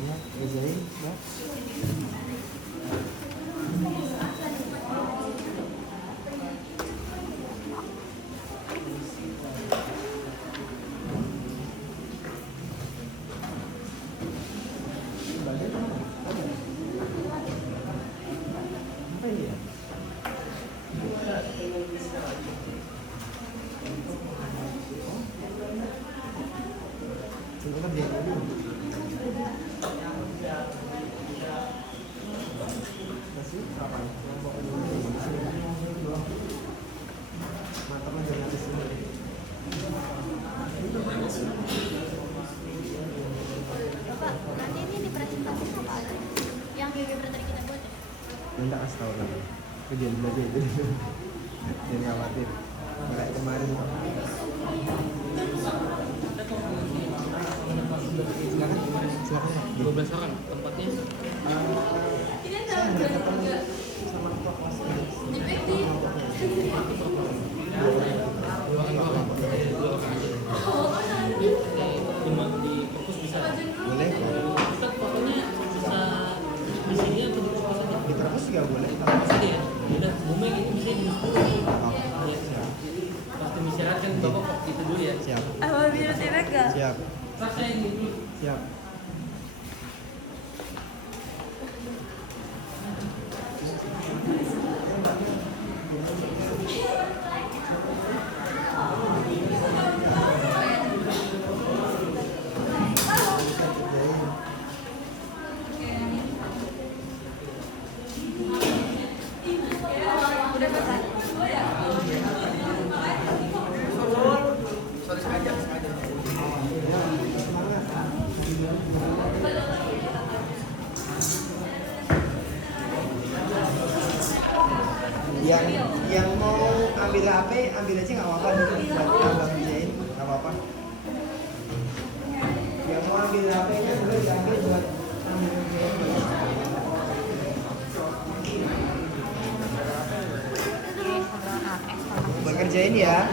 Ya, kerjain ya. Apa ini ya? Ini kan dia dulu. Masih apa? Mantapnya jangan di sini. Bapak, nanti ini dipresentasikan apa aja? Yang GG tadi kita buat ya? Minta kasih tahu lagi. Kerjain dulu aja itu. Jangan khawatir. Kayak kemarin. Silakan. 12 orang tempatnya. Saya berhadapan sama ketua kelas. Dua orang. 5 saya ini dulu. Siap. Yang mau ambil HP ambil aja nggak apa-apa dulu buat abang kerjain nggak apa-apa. Yang mau ambil HP-nya dulu diambil buat ambil buat kerjain ya.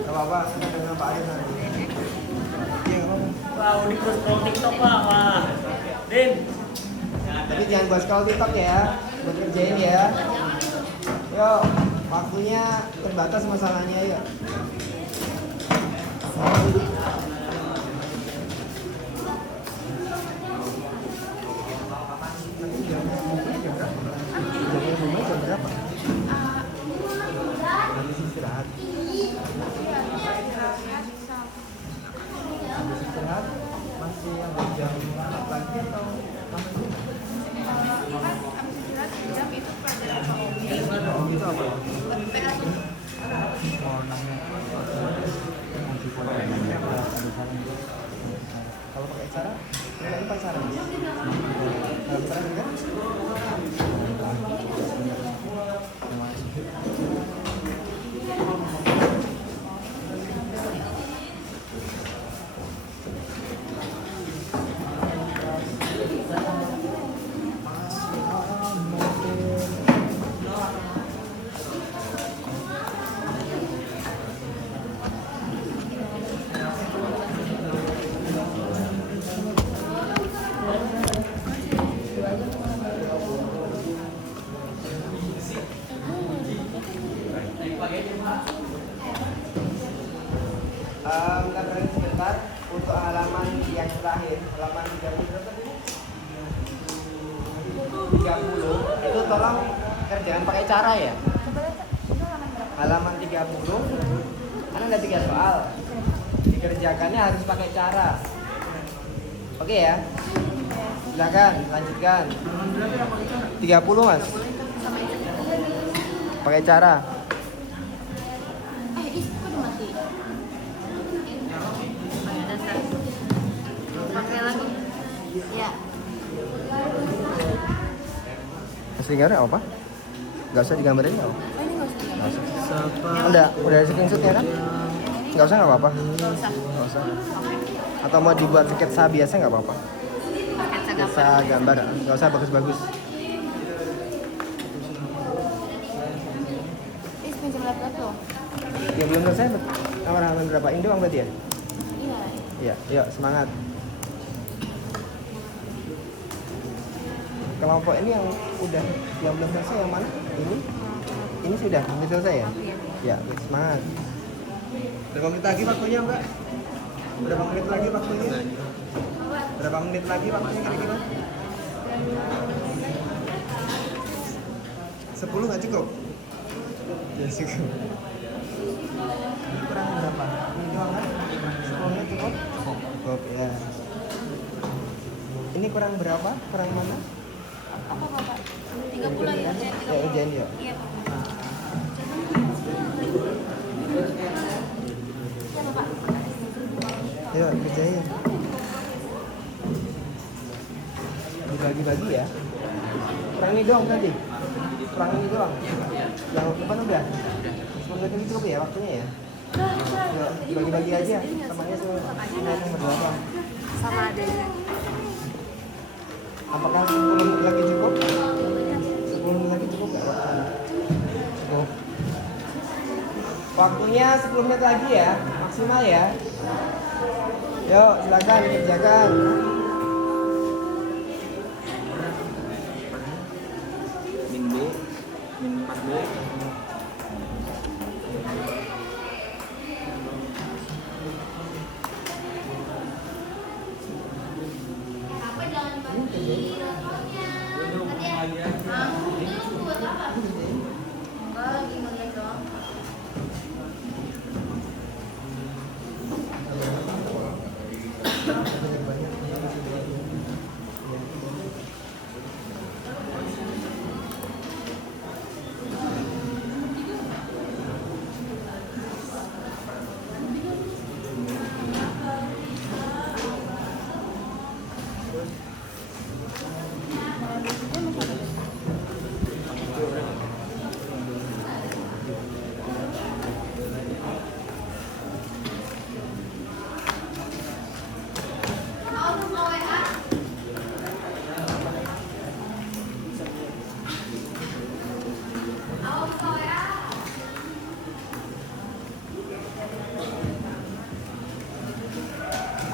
Nggak apa-apa, kita dengan Pak Arif nanti. Iya nggak apa-apa. Wow, di scroll TikTok Pak. Wah. Din. Tapi jangan buat scroll TikTok ya, buat kerjain ya. Yuk, waktunya terbatas masalahnya yuk. Jam berapa? Habis istirahat. Habis istirahat masih yang jam 8 atau Oh, gitu apa? Kalau pakai cara, ini pacaran. Kalau pacaran kan? Kita berhenti sebentar untuk halaman yang terakhir, halaman 30 berapa tadi? 30 itu tolong kerjaan pakai cara ya. Halaman 30 kan ada 3 soal, dikerjakannya harus pakai cara. Oke ya, silakan lanjutkan. 30 mas, pakai cara. Pakai lagi. Ya. Asli gambar apa? Gak usah digambarin nggak? Oh, ini nggak usah. Udah ada screenshotnya kan? Nggak usah nggak apa-apa. Nggak usah. Nggak usah. Atau mau dibuat sketsa biasa nggak apa-apa. Sketsa gambar, nggak usah bagus-bagus. Pinjam laptop dong. Ya belum selesai. Halaman berapa? Ini doang berarti ya? Iya. Iya, yuk semangat. Kelompok ini yang belum selesai yang mana? Ini sudah selesai ya? Ya, semangat. Berapa menit lagi waktunya, Mbak? Berapa menit lagi waktunya? Berapa menit lagi waktunya kira-kira? 10 nggak cukup? Ya cukup. Ini kurang berapa? Ini doang kan? 10 menit cukup? Cukup ya. Ini kurang berapa? Kurang mana? Apa Bapak? 30 ya. Ya ujian ya. Iya, Pak. Ya, Bapak. Yuk kerjain. Dibagi-bagi ya. Kurang ini doang tadi. Kurang ini doang. Yang depan udah. 10 menit ini cukup ya waktunya ya. Yuk, dibagi-bagi aja. Temannya tuh nomor berapa? Sama adanya. Apakah 10 menit lagi cukup? 10 menit lagi cukup nggak waktunya? Cukup. Waktunya 10 menit lagi ya, maksimal ya. Yuk, silakan kerjakan. Min B, min 4B.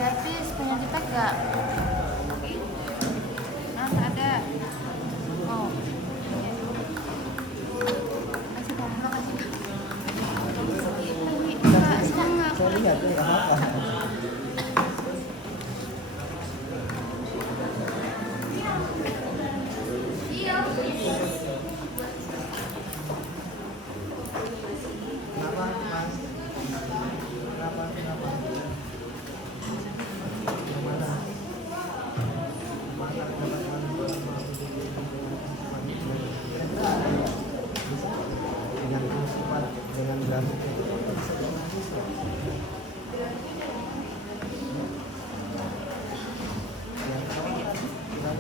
Gratis punya kita gak? Nah, ada. Oh. Kasih kamu kasih. Enggak, setengah. Saya lihat ya nggak apa-apa. Kenapa, Mas? Kenapa? Yang mana? Dengan sifat, dengan grafik itu bisa. Yang pertama, kita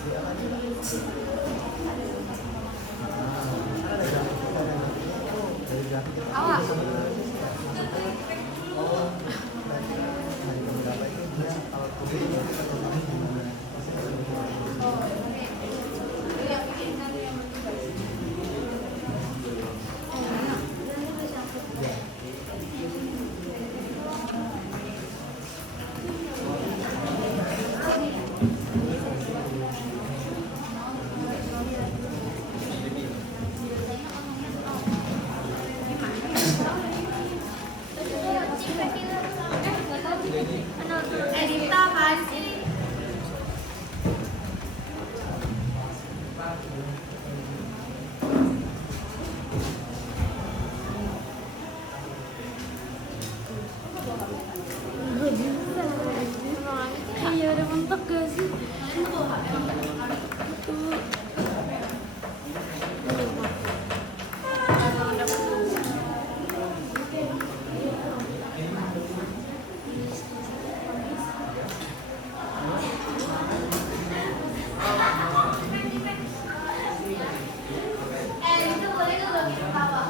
di apa nih? Ada grafik, kita ada dari grafik itu. Awak. Oh, dari beberapa itu dia alat kodenya kita kembali di mana? Edita apaan sih? Iya udah mentok gak sih? Itu boleh nggak bagi ketawa?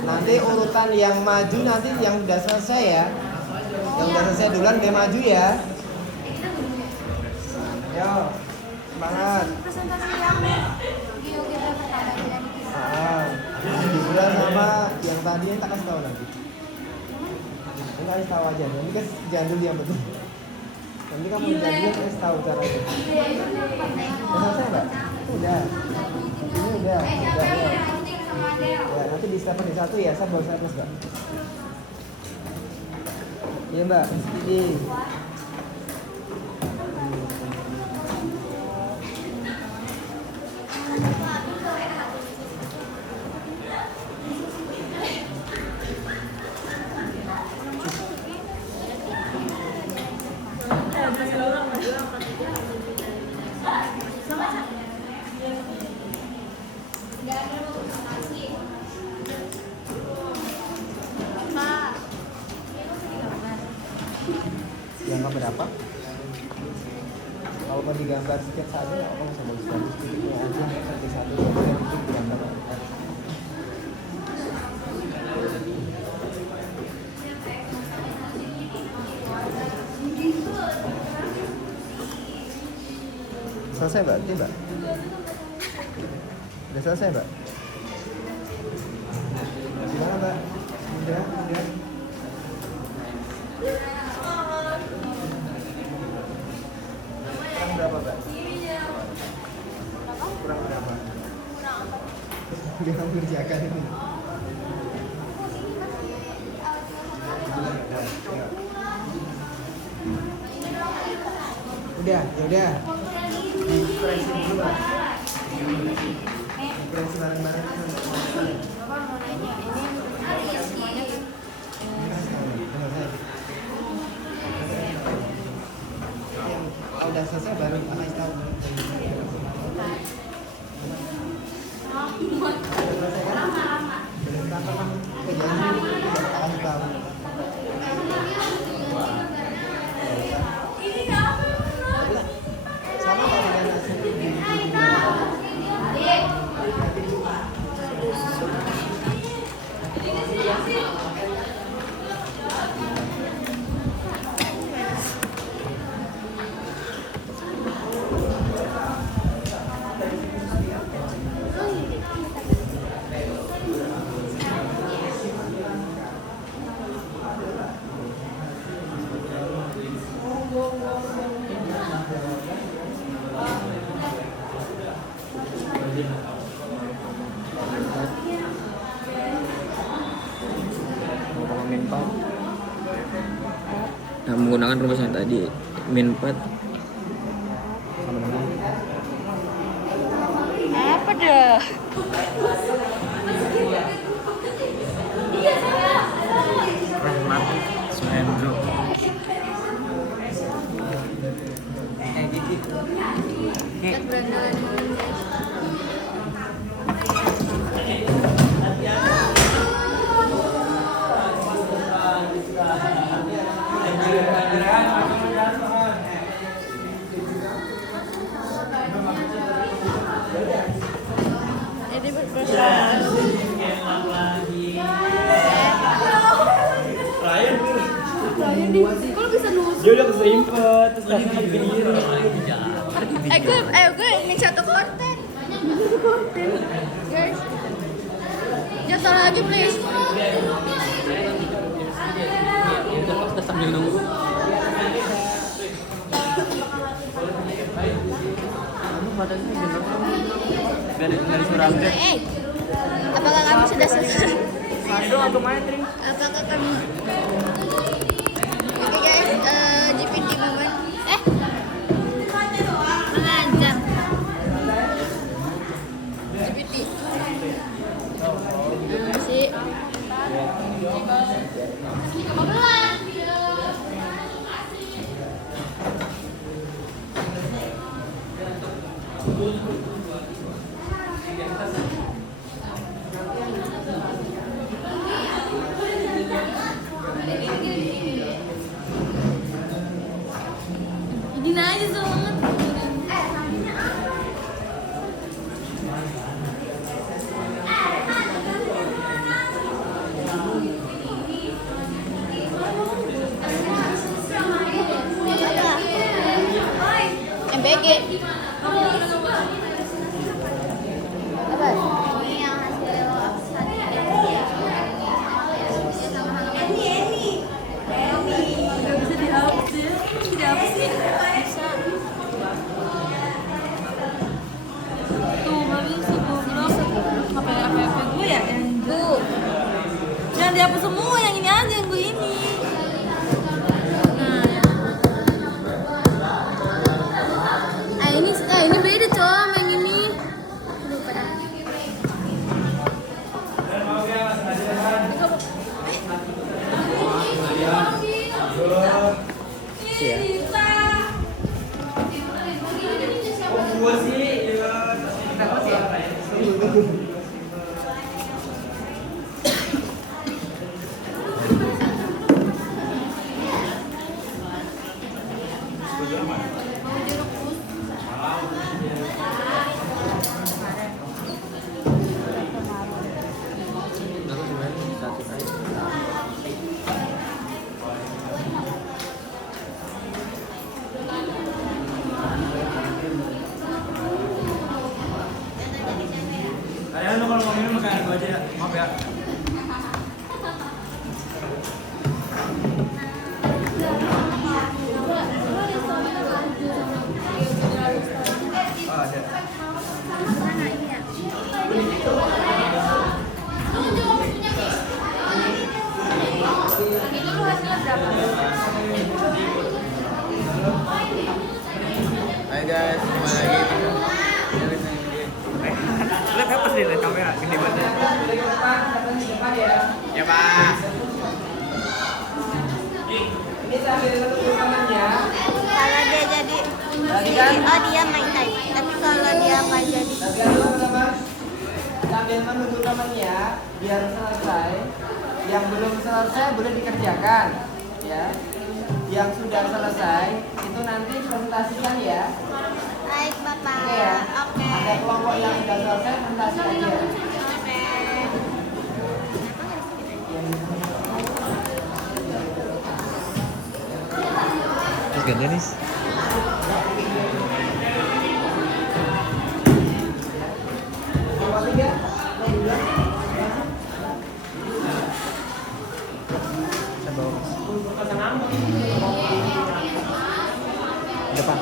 Nanti urutan yang maju nanti yang udah selesai ya. Yang udah selesai duluan dia maju ya. Yo, semangat. Presentasi yang geografi pertama yang Duluan sama yang tadi yang tak kasih tahu nanti. Ini kasih tahu aja. Nanti kan jangan dulu yang betul. Nanti kamu janjian kasih tahu caranya. Udah selesai nggak? Udah. Ini udah. Ya, nanti di step di satu ya, saya baru saya plus, Mbak. Iya, Mbak. Ini. Yang berapa? Kalau mau digambar sedikit saja, apa nggak usah bagus-bagus titiknya aja seperti satu titik digambar. Selesai Mbak? Ini Mbak? Udah selesai Mbak? Gimana Mbak? Udah? Kurang berapa Mbak? Kurang berapa? Dia mengerjakan ini. Udah, ya udah. Koreksi dulu Mbak. Koreksi bareng-bareng. Min 4. Nah, menggunakan rumus yang tadi min 4 Sama dengan Apa dah? Rahmat Suhendro. Gitu. Lihat berandalan dulu, guys. Jadi berproses. Kok lu bisa nusuk? Dia udah keserimpet terus kasih diri. Gue ini satu konten. Guys, Jatuh lagi please. Kita sambil nunggu. Kamu badannya gendut. Dari surat. Apakah kamu sudah selesai? Aduh, aku main ring. Apakah kamu? Oke guys, GPT moment. Mengajar. GPT. Masih. Ini aja banget. MBG. Apa? ini yang hasil Bisa dihapus ya? Dihapus sih? Bisa. Tuh, nggak bisa goblok. Apa gue ya? Yang tuh. Jangan dihapus semua, yang ini aja yang gue ini. Nah, ini beda coy, yang ini. Lupa dah. Kalian tuh kalau mau minum makan aku aja ya. Maaf ya. Oh, ada. itu lu hasilnya berapa? Hai guys, kembali lagi. Lihat apa sih lihat kamera gede banget. Ya Pak. Ini sambil menunggu temannya. Kalau dia jadi dia main type. Tapi kalau dia nggak jadi Sambil menunggu temannya biar selesai. Yang belum selesai boleh dikerjakan, ya. Yang sudah selesai itu nanti presentasikan ya. baik Bapak. Oke ya. Oke. Ada kelompok yang sudah selesai presentasi aja. Oke. terus gantian nih. Kelompok 3. Saya bawa depan.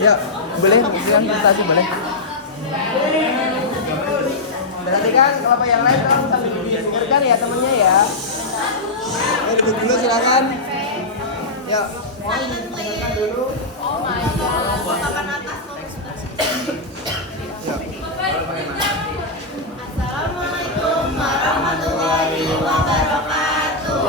Ya, boleh silakan presentasi boleh. Perhatikan kalau yang lain tolong sambil didengarkan ya temennya ya. Ayo duduk dulu silakan. Ya, mohon didengarkan dulu. Ya. Assalamualaikum warahmatullahi wabarakatuh.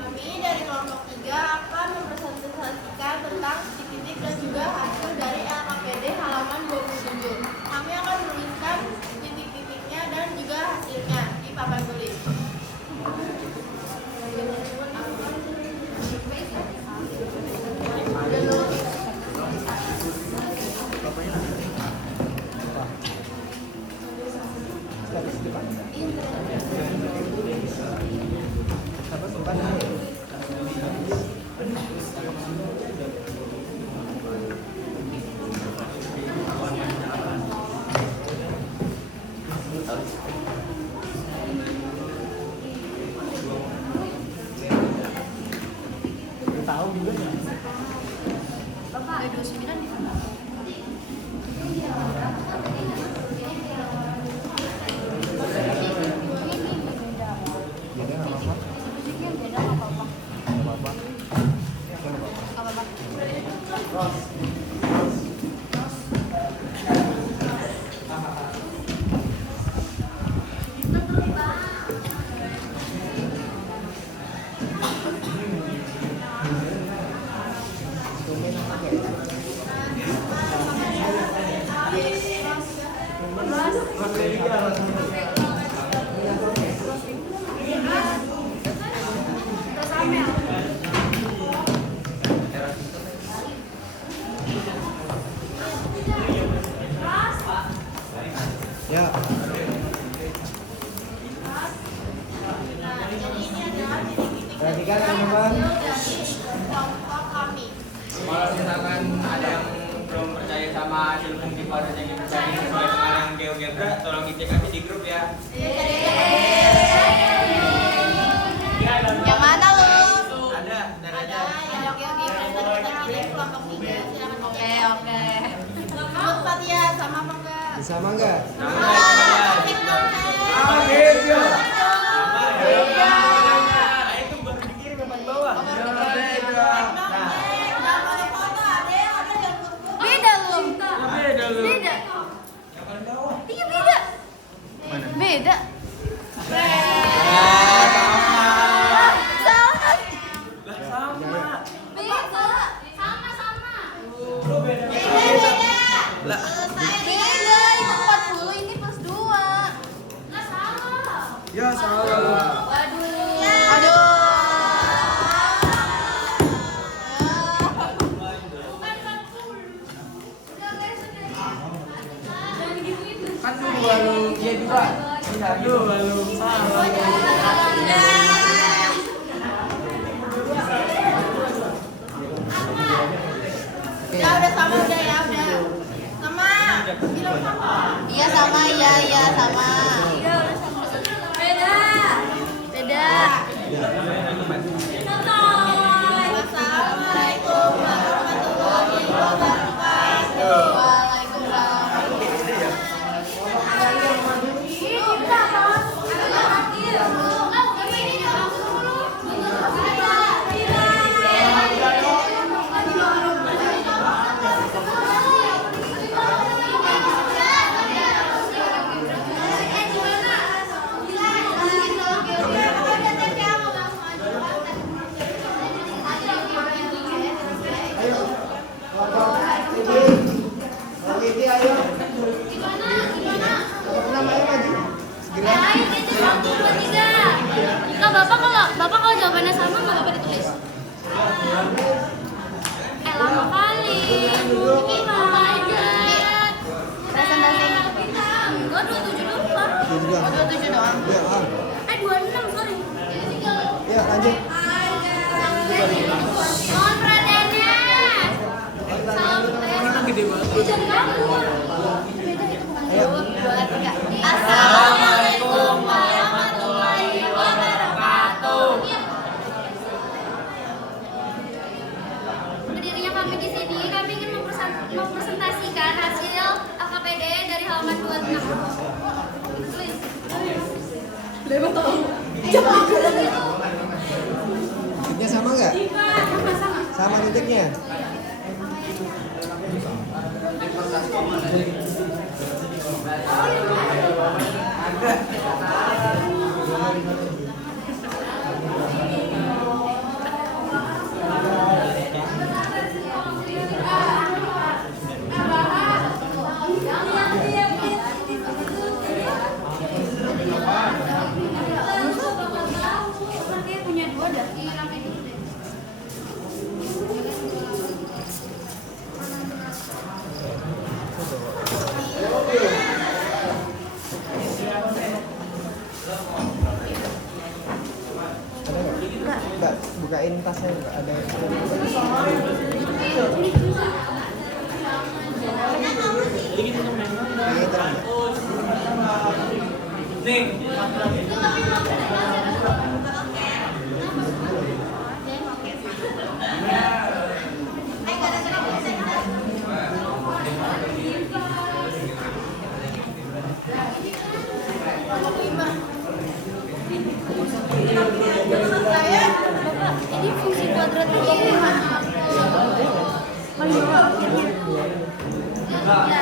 Kami dari kelompok 3 akan mempresentasikan tentang titik-titik dan juga hasil dari LKPD halaman 27. Kami akan menuliskan titik-titiknya dan juga hasilnya di papan tulis. Ya. Perhatikan teman-teman. Kelompok kami. Kalau misalkan ada yang belum percaya sama hasil fungsi kuadrat yang dipercaya sesuai dengan yang GeoGebra, tolong dicek aja di grup ya. Yang mana lu? Ada, dan aja. Yang kita pilih kelompok 3. Silakan. Oke. Kamu Fatia sama apa enggak? Sama enggak? Beda lu. Beda. Iya beda. Beda. Salah. Beda. Sama-sama. Beda. Itu 40, ini plus 2. Nggak salah. Ya, salah. Aduh. Kan lu baru dia juga. Iya, lu baru salah. Ya udah sama udah ya udah. Sama. Bilang sama. Iya sama iya sama. Iya udah sama. Beda. Assalamualaikum warahmatullahi wabarakatuh. Waalaikumsalam. Ini ayo. Bapak kalau jawabannya sama nggak Bapak ditulis? Lama kali. Gimana aja? Presentasi. Enggak 27 doang. 27 doang. 26 sorry. Ya, lanjut. Mohon perhatiannya. Salam Gede banget. hujan kamu. Ayo. Assalamualaikum warahmatullahi wabarakatuh. sama nggak? Sama titiknya. Punya dua dah. Enggak, bukain tasnya enggak ada yang Ini fungsi kuadrat berapa puluhan? Paling bawah akhirnya. Ya.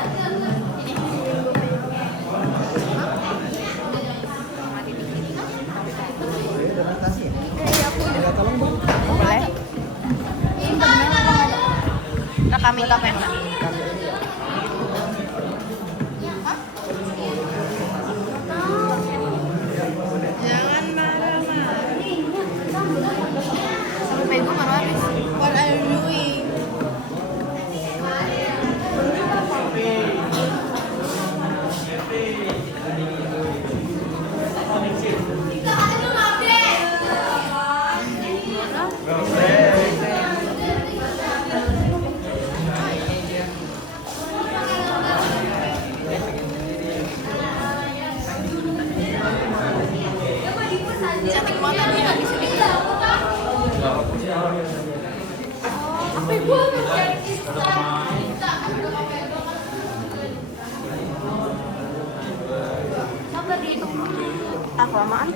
Boleh. Rekamin kamera. Jangan marah-marah. Sampai gue baru habis. What are you doing? Cantik banget nih habis ini. Apa gue mencari kisah? Sabar dihitung dulu. Ah, kelamaan.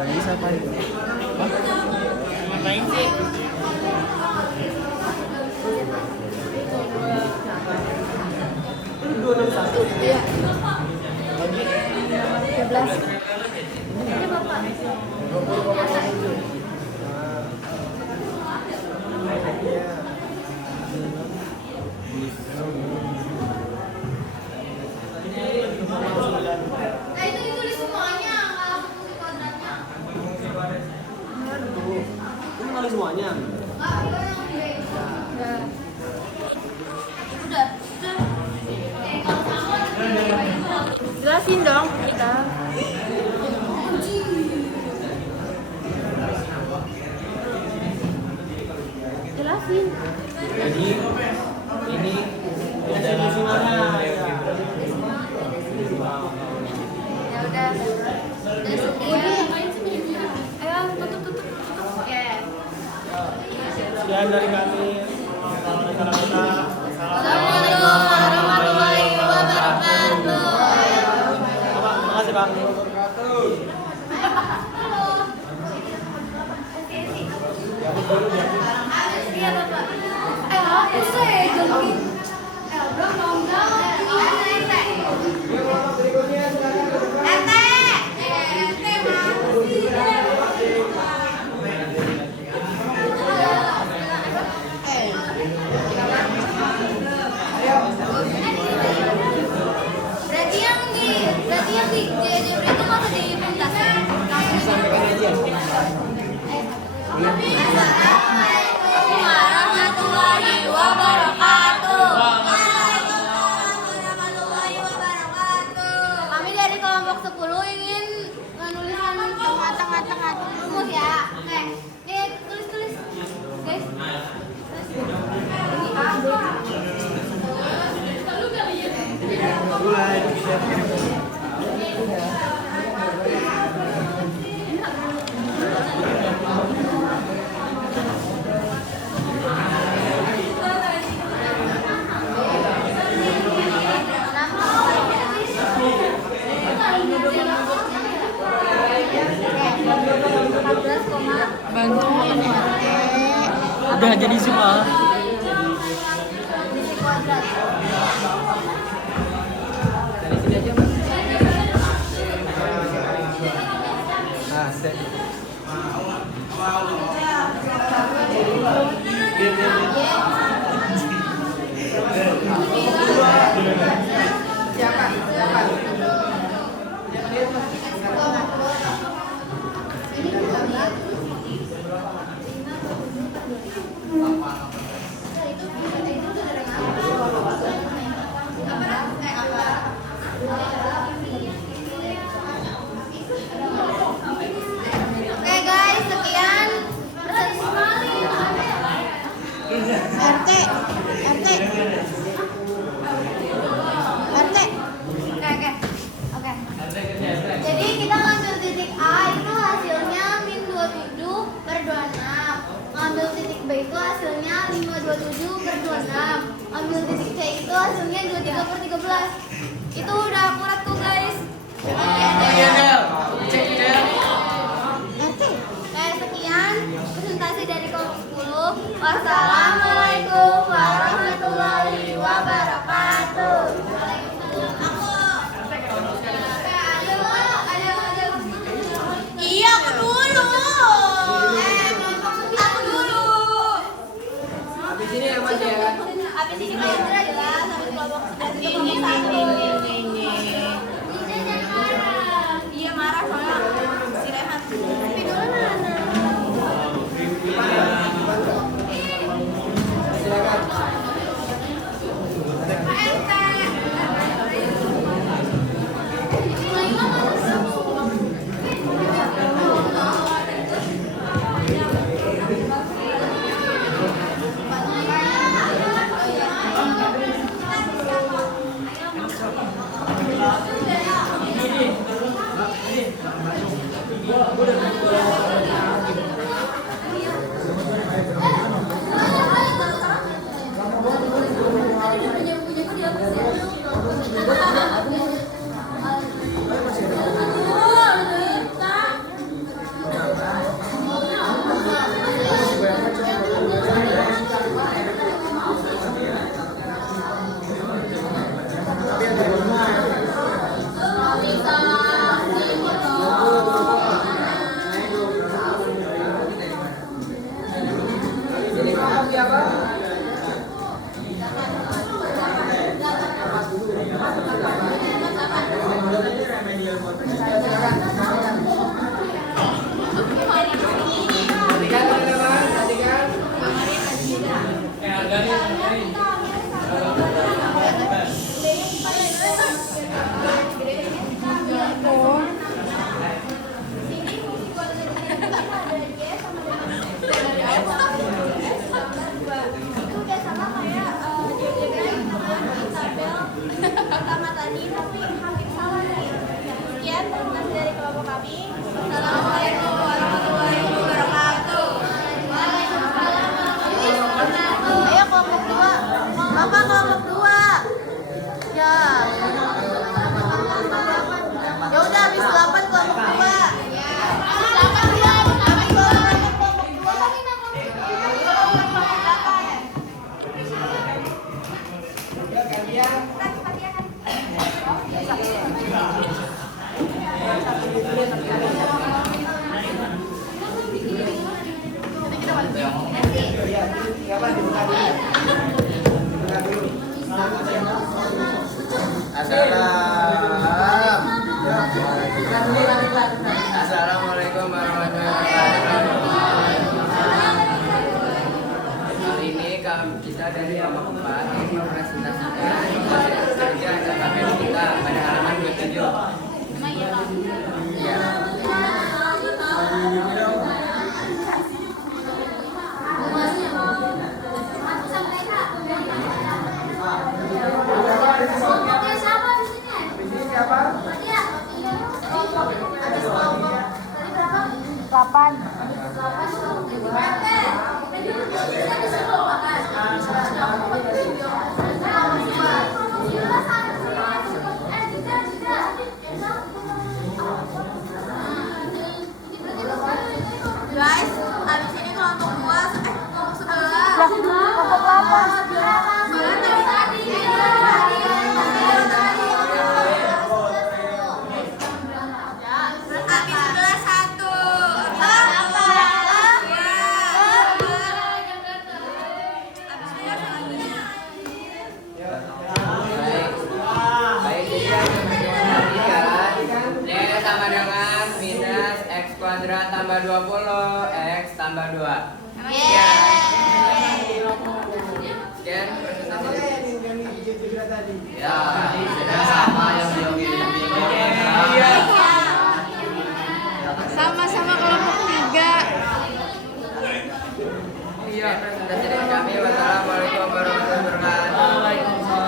Tadi siapa itu? Ngapain sih? Iya. 13. Ini Bapak. Nah itu ditulis semuanya, kalau fungsi kuadratnya. Ini nulis semuanya. Udah. Jelasin dong. Jelasin. Jadi ini adalah Ya udah. Udah sekian. Ayo tutup. Oke. sekian dari kami. Assalamualaikum warahmatullahi wabarakatuh. Terima kasih Pak. Iya Bapak. Bisa ya jengkin. Bro mau nggak? Berarti yang di GJB itu masuk di pentas. Sampaikan aja. Assalamualaikum warahmatullahi wabarakatuh. Waalaikumsalam warahmatullahi wabarakatuh. Kami dari Udah jadi semua. Sisi kuadrat. Dari sini aja, Mas. Nah, set. Oke guys, sekian RT. Oke. Jadi kita ngambil titik A itu hasilnya min 27/26. Ngambil titik B itu hasilnya 527/26. Ambil titik C itu hasilnya 23/13. Itu udah akurat tuh guys. Cek Del. Sekian presentasi dari kelompok 10. Wassalamualaikum warahmatullahi wabarakatuh. Iya, aku dulu. Aku dulu. Habis ini ya, Mas ya. Habis ini Pak Indra jelas, habis kelompok 11 itu kelompok 1. Iya marah soalnya si Rehan. Tapi dulu Nana. Pertama tadi tapi hampir salah nih. Sekian presentasi dari kelompok kami. Assalamualaikum warahmatullahi wabarakatuh. Waalaikumsalam warahmatullahi wabarakatuh. Ayo kelompok 2. Bapak kelompok 2. Ya. Ya udah habis 8 kelompok 2. Assalamualaikum warahmatullahi wabarakatuh. Hari ini kita dari kelompok 4 ini mempresentasikan kerja KKN kita pada halaman 27. Ya. Guys, habis ini kelompok 2, kelompok 11 Baik, jadi D sama dengan minus X kuadrat tambah 20 X tambah 2. Sekian Ya, sudah sama yang Sama-sama kelompok 3. Iya, presentasi dari kami. Wassalamualaikum warahmatullahi wabarakatuh.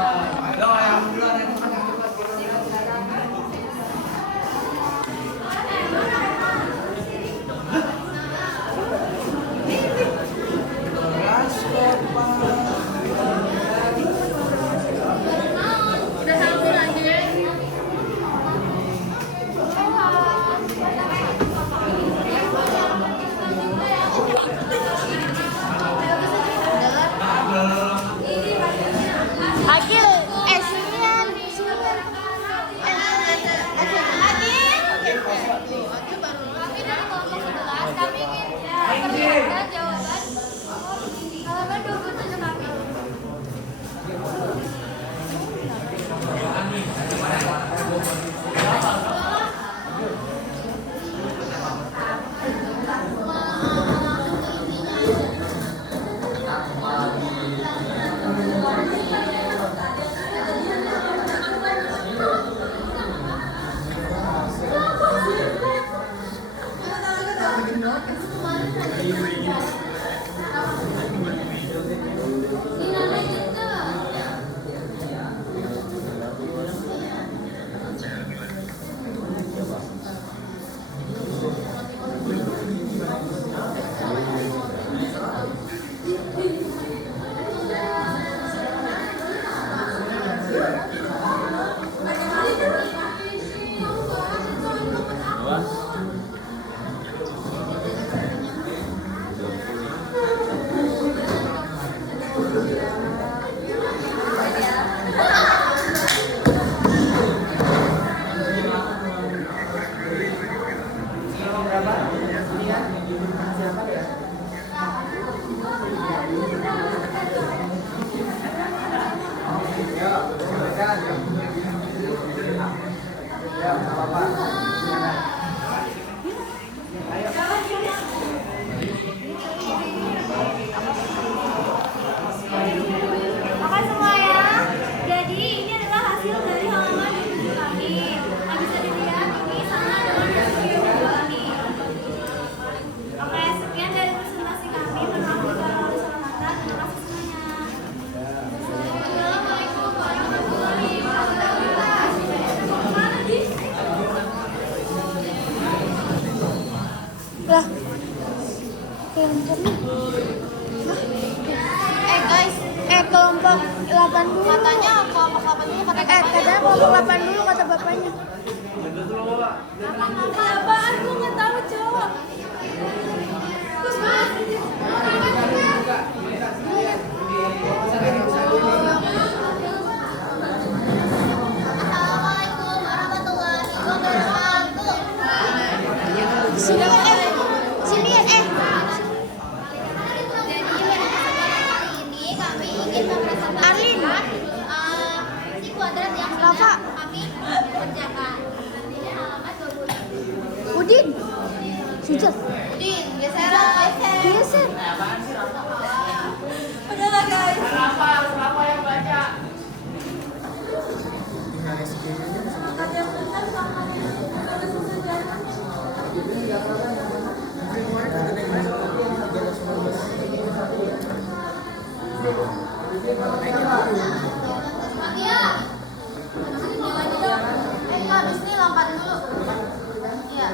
Udah sampai lagi. Akil, sinian. Kami ingin jawaban halaman 27 kami. Maka semua ya. Jadi ini adalah hasil dari halaman YouTube kami. Yang bisa dilihat ini sama dengan hasil YouTube kami. Oke, sekian dari presentasi kami. Maaf jika ada salah kata. Terima kasih semuanya. Assalamualaikum warahmatullahi wabarakatuh. Lah. Kelompoknya. Guys, Kelompok 8 dulu. katanya kelompok 8 dulu kata Katanya kelompok 8 dulu kata bapaknya. apaan? Gue nggak tahu, Cok. Terus Assalamualaikum warahmatullahi wabarakatuh. Sini sini Jadi hari ini kami ingin mempresentasikan si kuadrat yang sudah kami kerjakan. Ini halaman 20. Udin. Sujud. Din, geser. Geser. Udahlah guys. Siapa yang baca? Habis ini lompat dulu. Iya.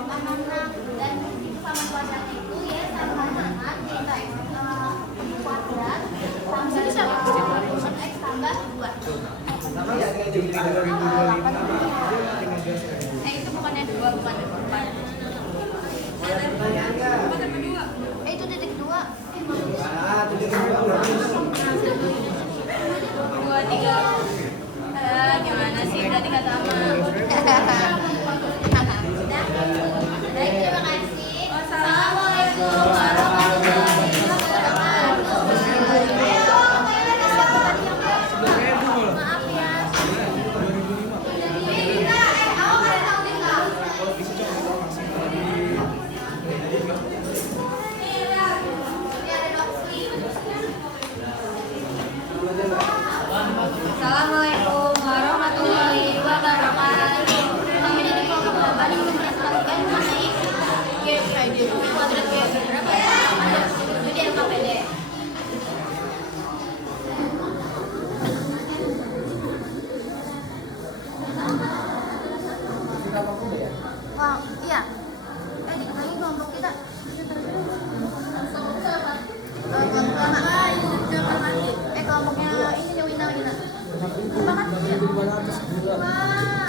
anak-anak dan kesamaan kuadratnya itu ya sama dengan cerita kuadrat tambah x tambah 2. Sama ya kayak di 2025 Itu bukannya 2, bukan 4. Itu titik 2. ah itu dia 2, 3. Gimana sih? Berarti nggak sama. Baik, terima kasih. Assalamualaikum warahmatullahi wabarakatuh. Maaf ya. Assalamualaikum warahmatullahi wabarakatuh. Kami dari kelompok 8 yang mempresentasikan mengenai kuadrat berapa ya? Jadi LKPD. Wah, iya. Dikit lagi kelompok kita. Kelompoknya ini Wina. Terima kasih. Wah.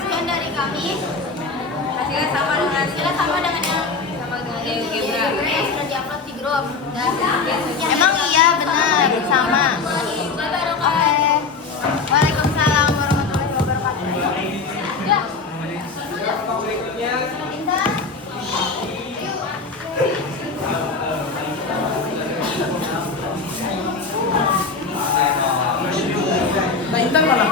Sekian dari kami. Hasilnya sama dengan yang sudah diupload di grup. Emang iya benar sama. Oke. Waalaikumsalam warahmatullahi wabarakatuh. Ya. Indah. Nah, Intan mana?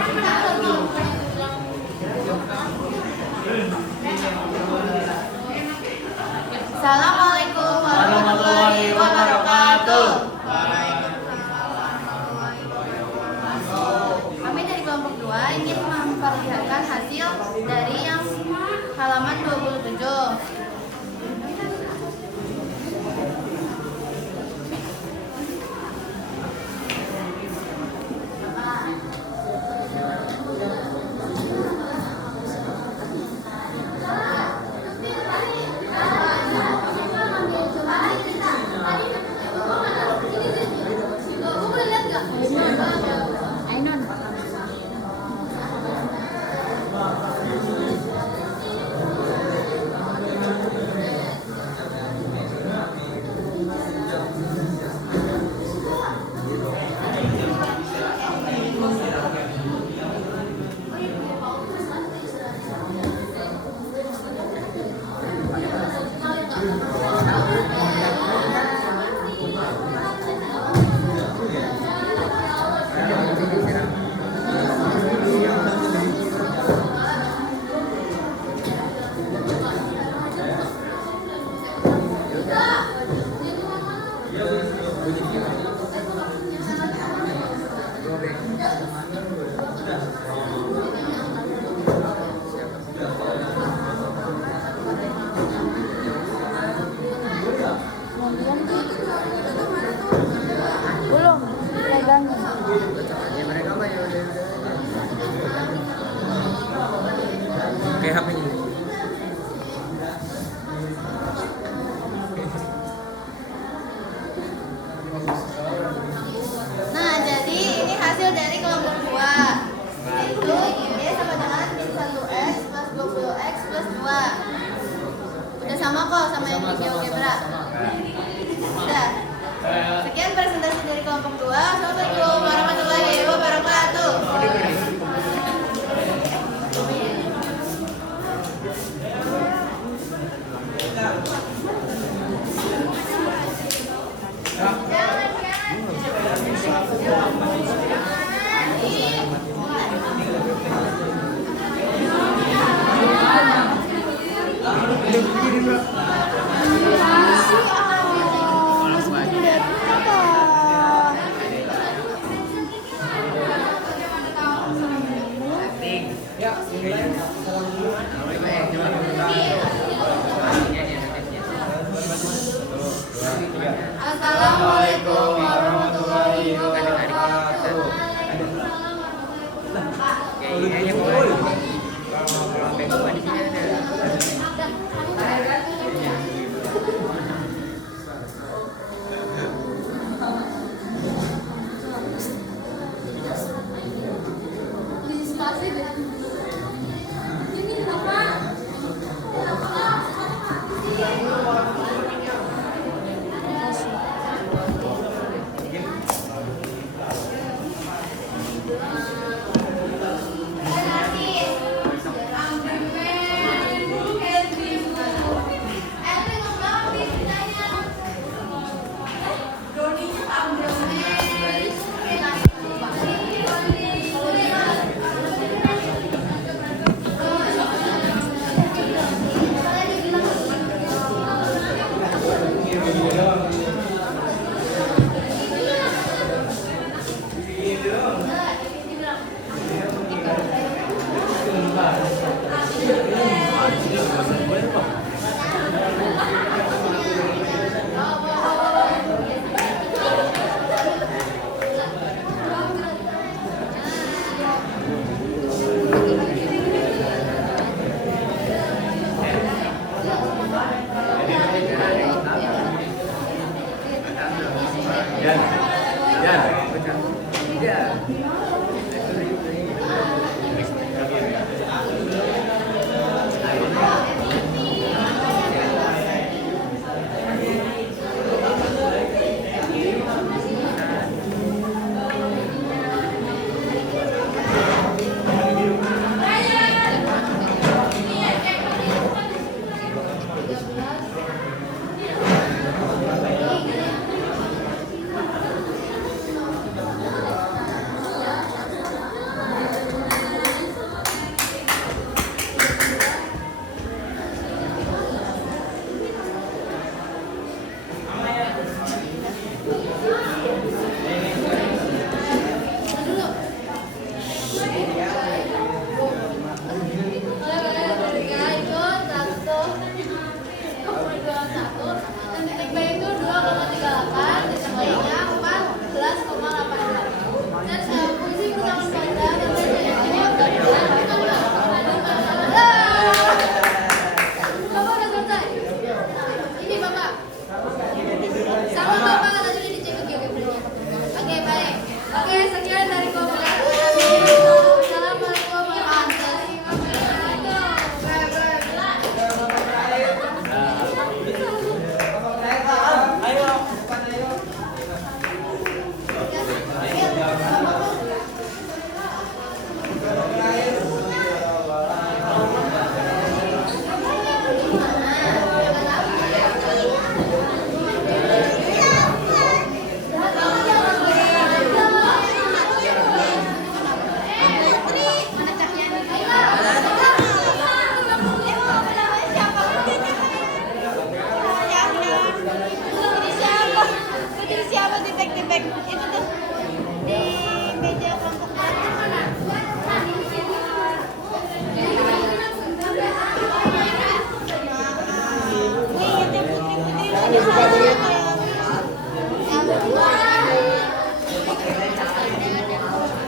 Assalamualaikum warahmatullahi wabarakatuh. Kami dari kelompok 2 ingin memperlihatkan hasil dari yang halaman 27. sama kok sama yang di GeoGebra. Udah. Sekian presentasi dari kelompok 2. Assalamualaikum warahmatullahi wabarakatuh. Assalamualaikum warahmatullahi wabarakatuh.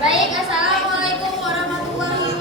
Baik, assalamualaikum warahmatullahi wabarakatuh.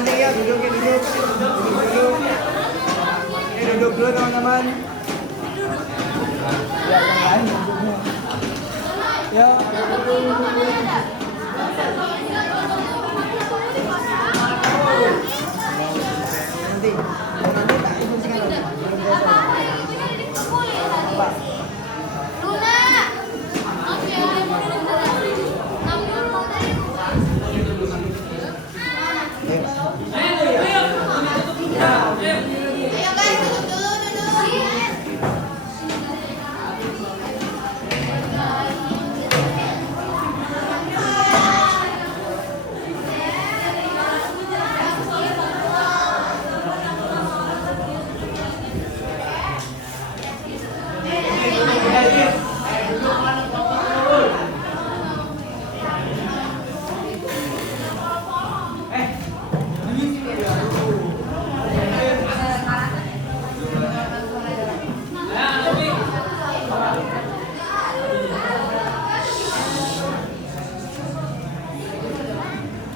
masing-masing ya, duduk. Ini duduk dulu teman-teman. Ya, yang lain duduknya. Ya. Nanti tak fungsikan lagi. Pak. Ayo guys, duduk dulu.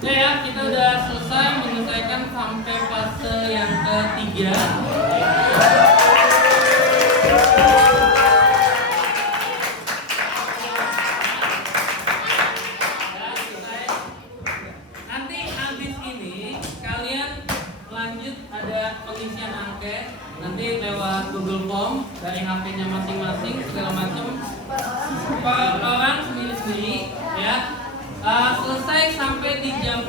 Oke ya, kita udah selesai menyelesaikan sampai fase yang ketiga. Nanti habis ini kalian lanjut ada pengisian angket nanti lewat Google Form dari HP-nya masing-masing segala macam. Orang sendiri-sendiri ya. Selesai sampai di jam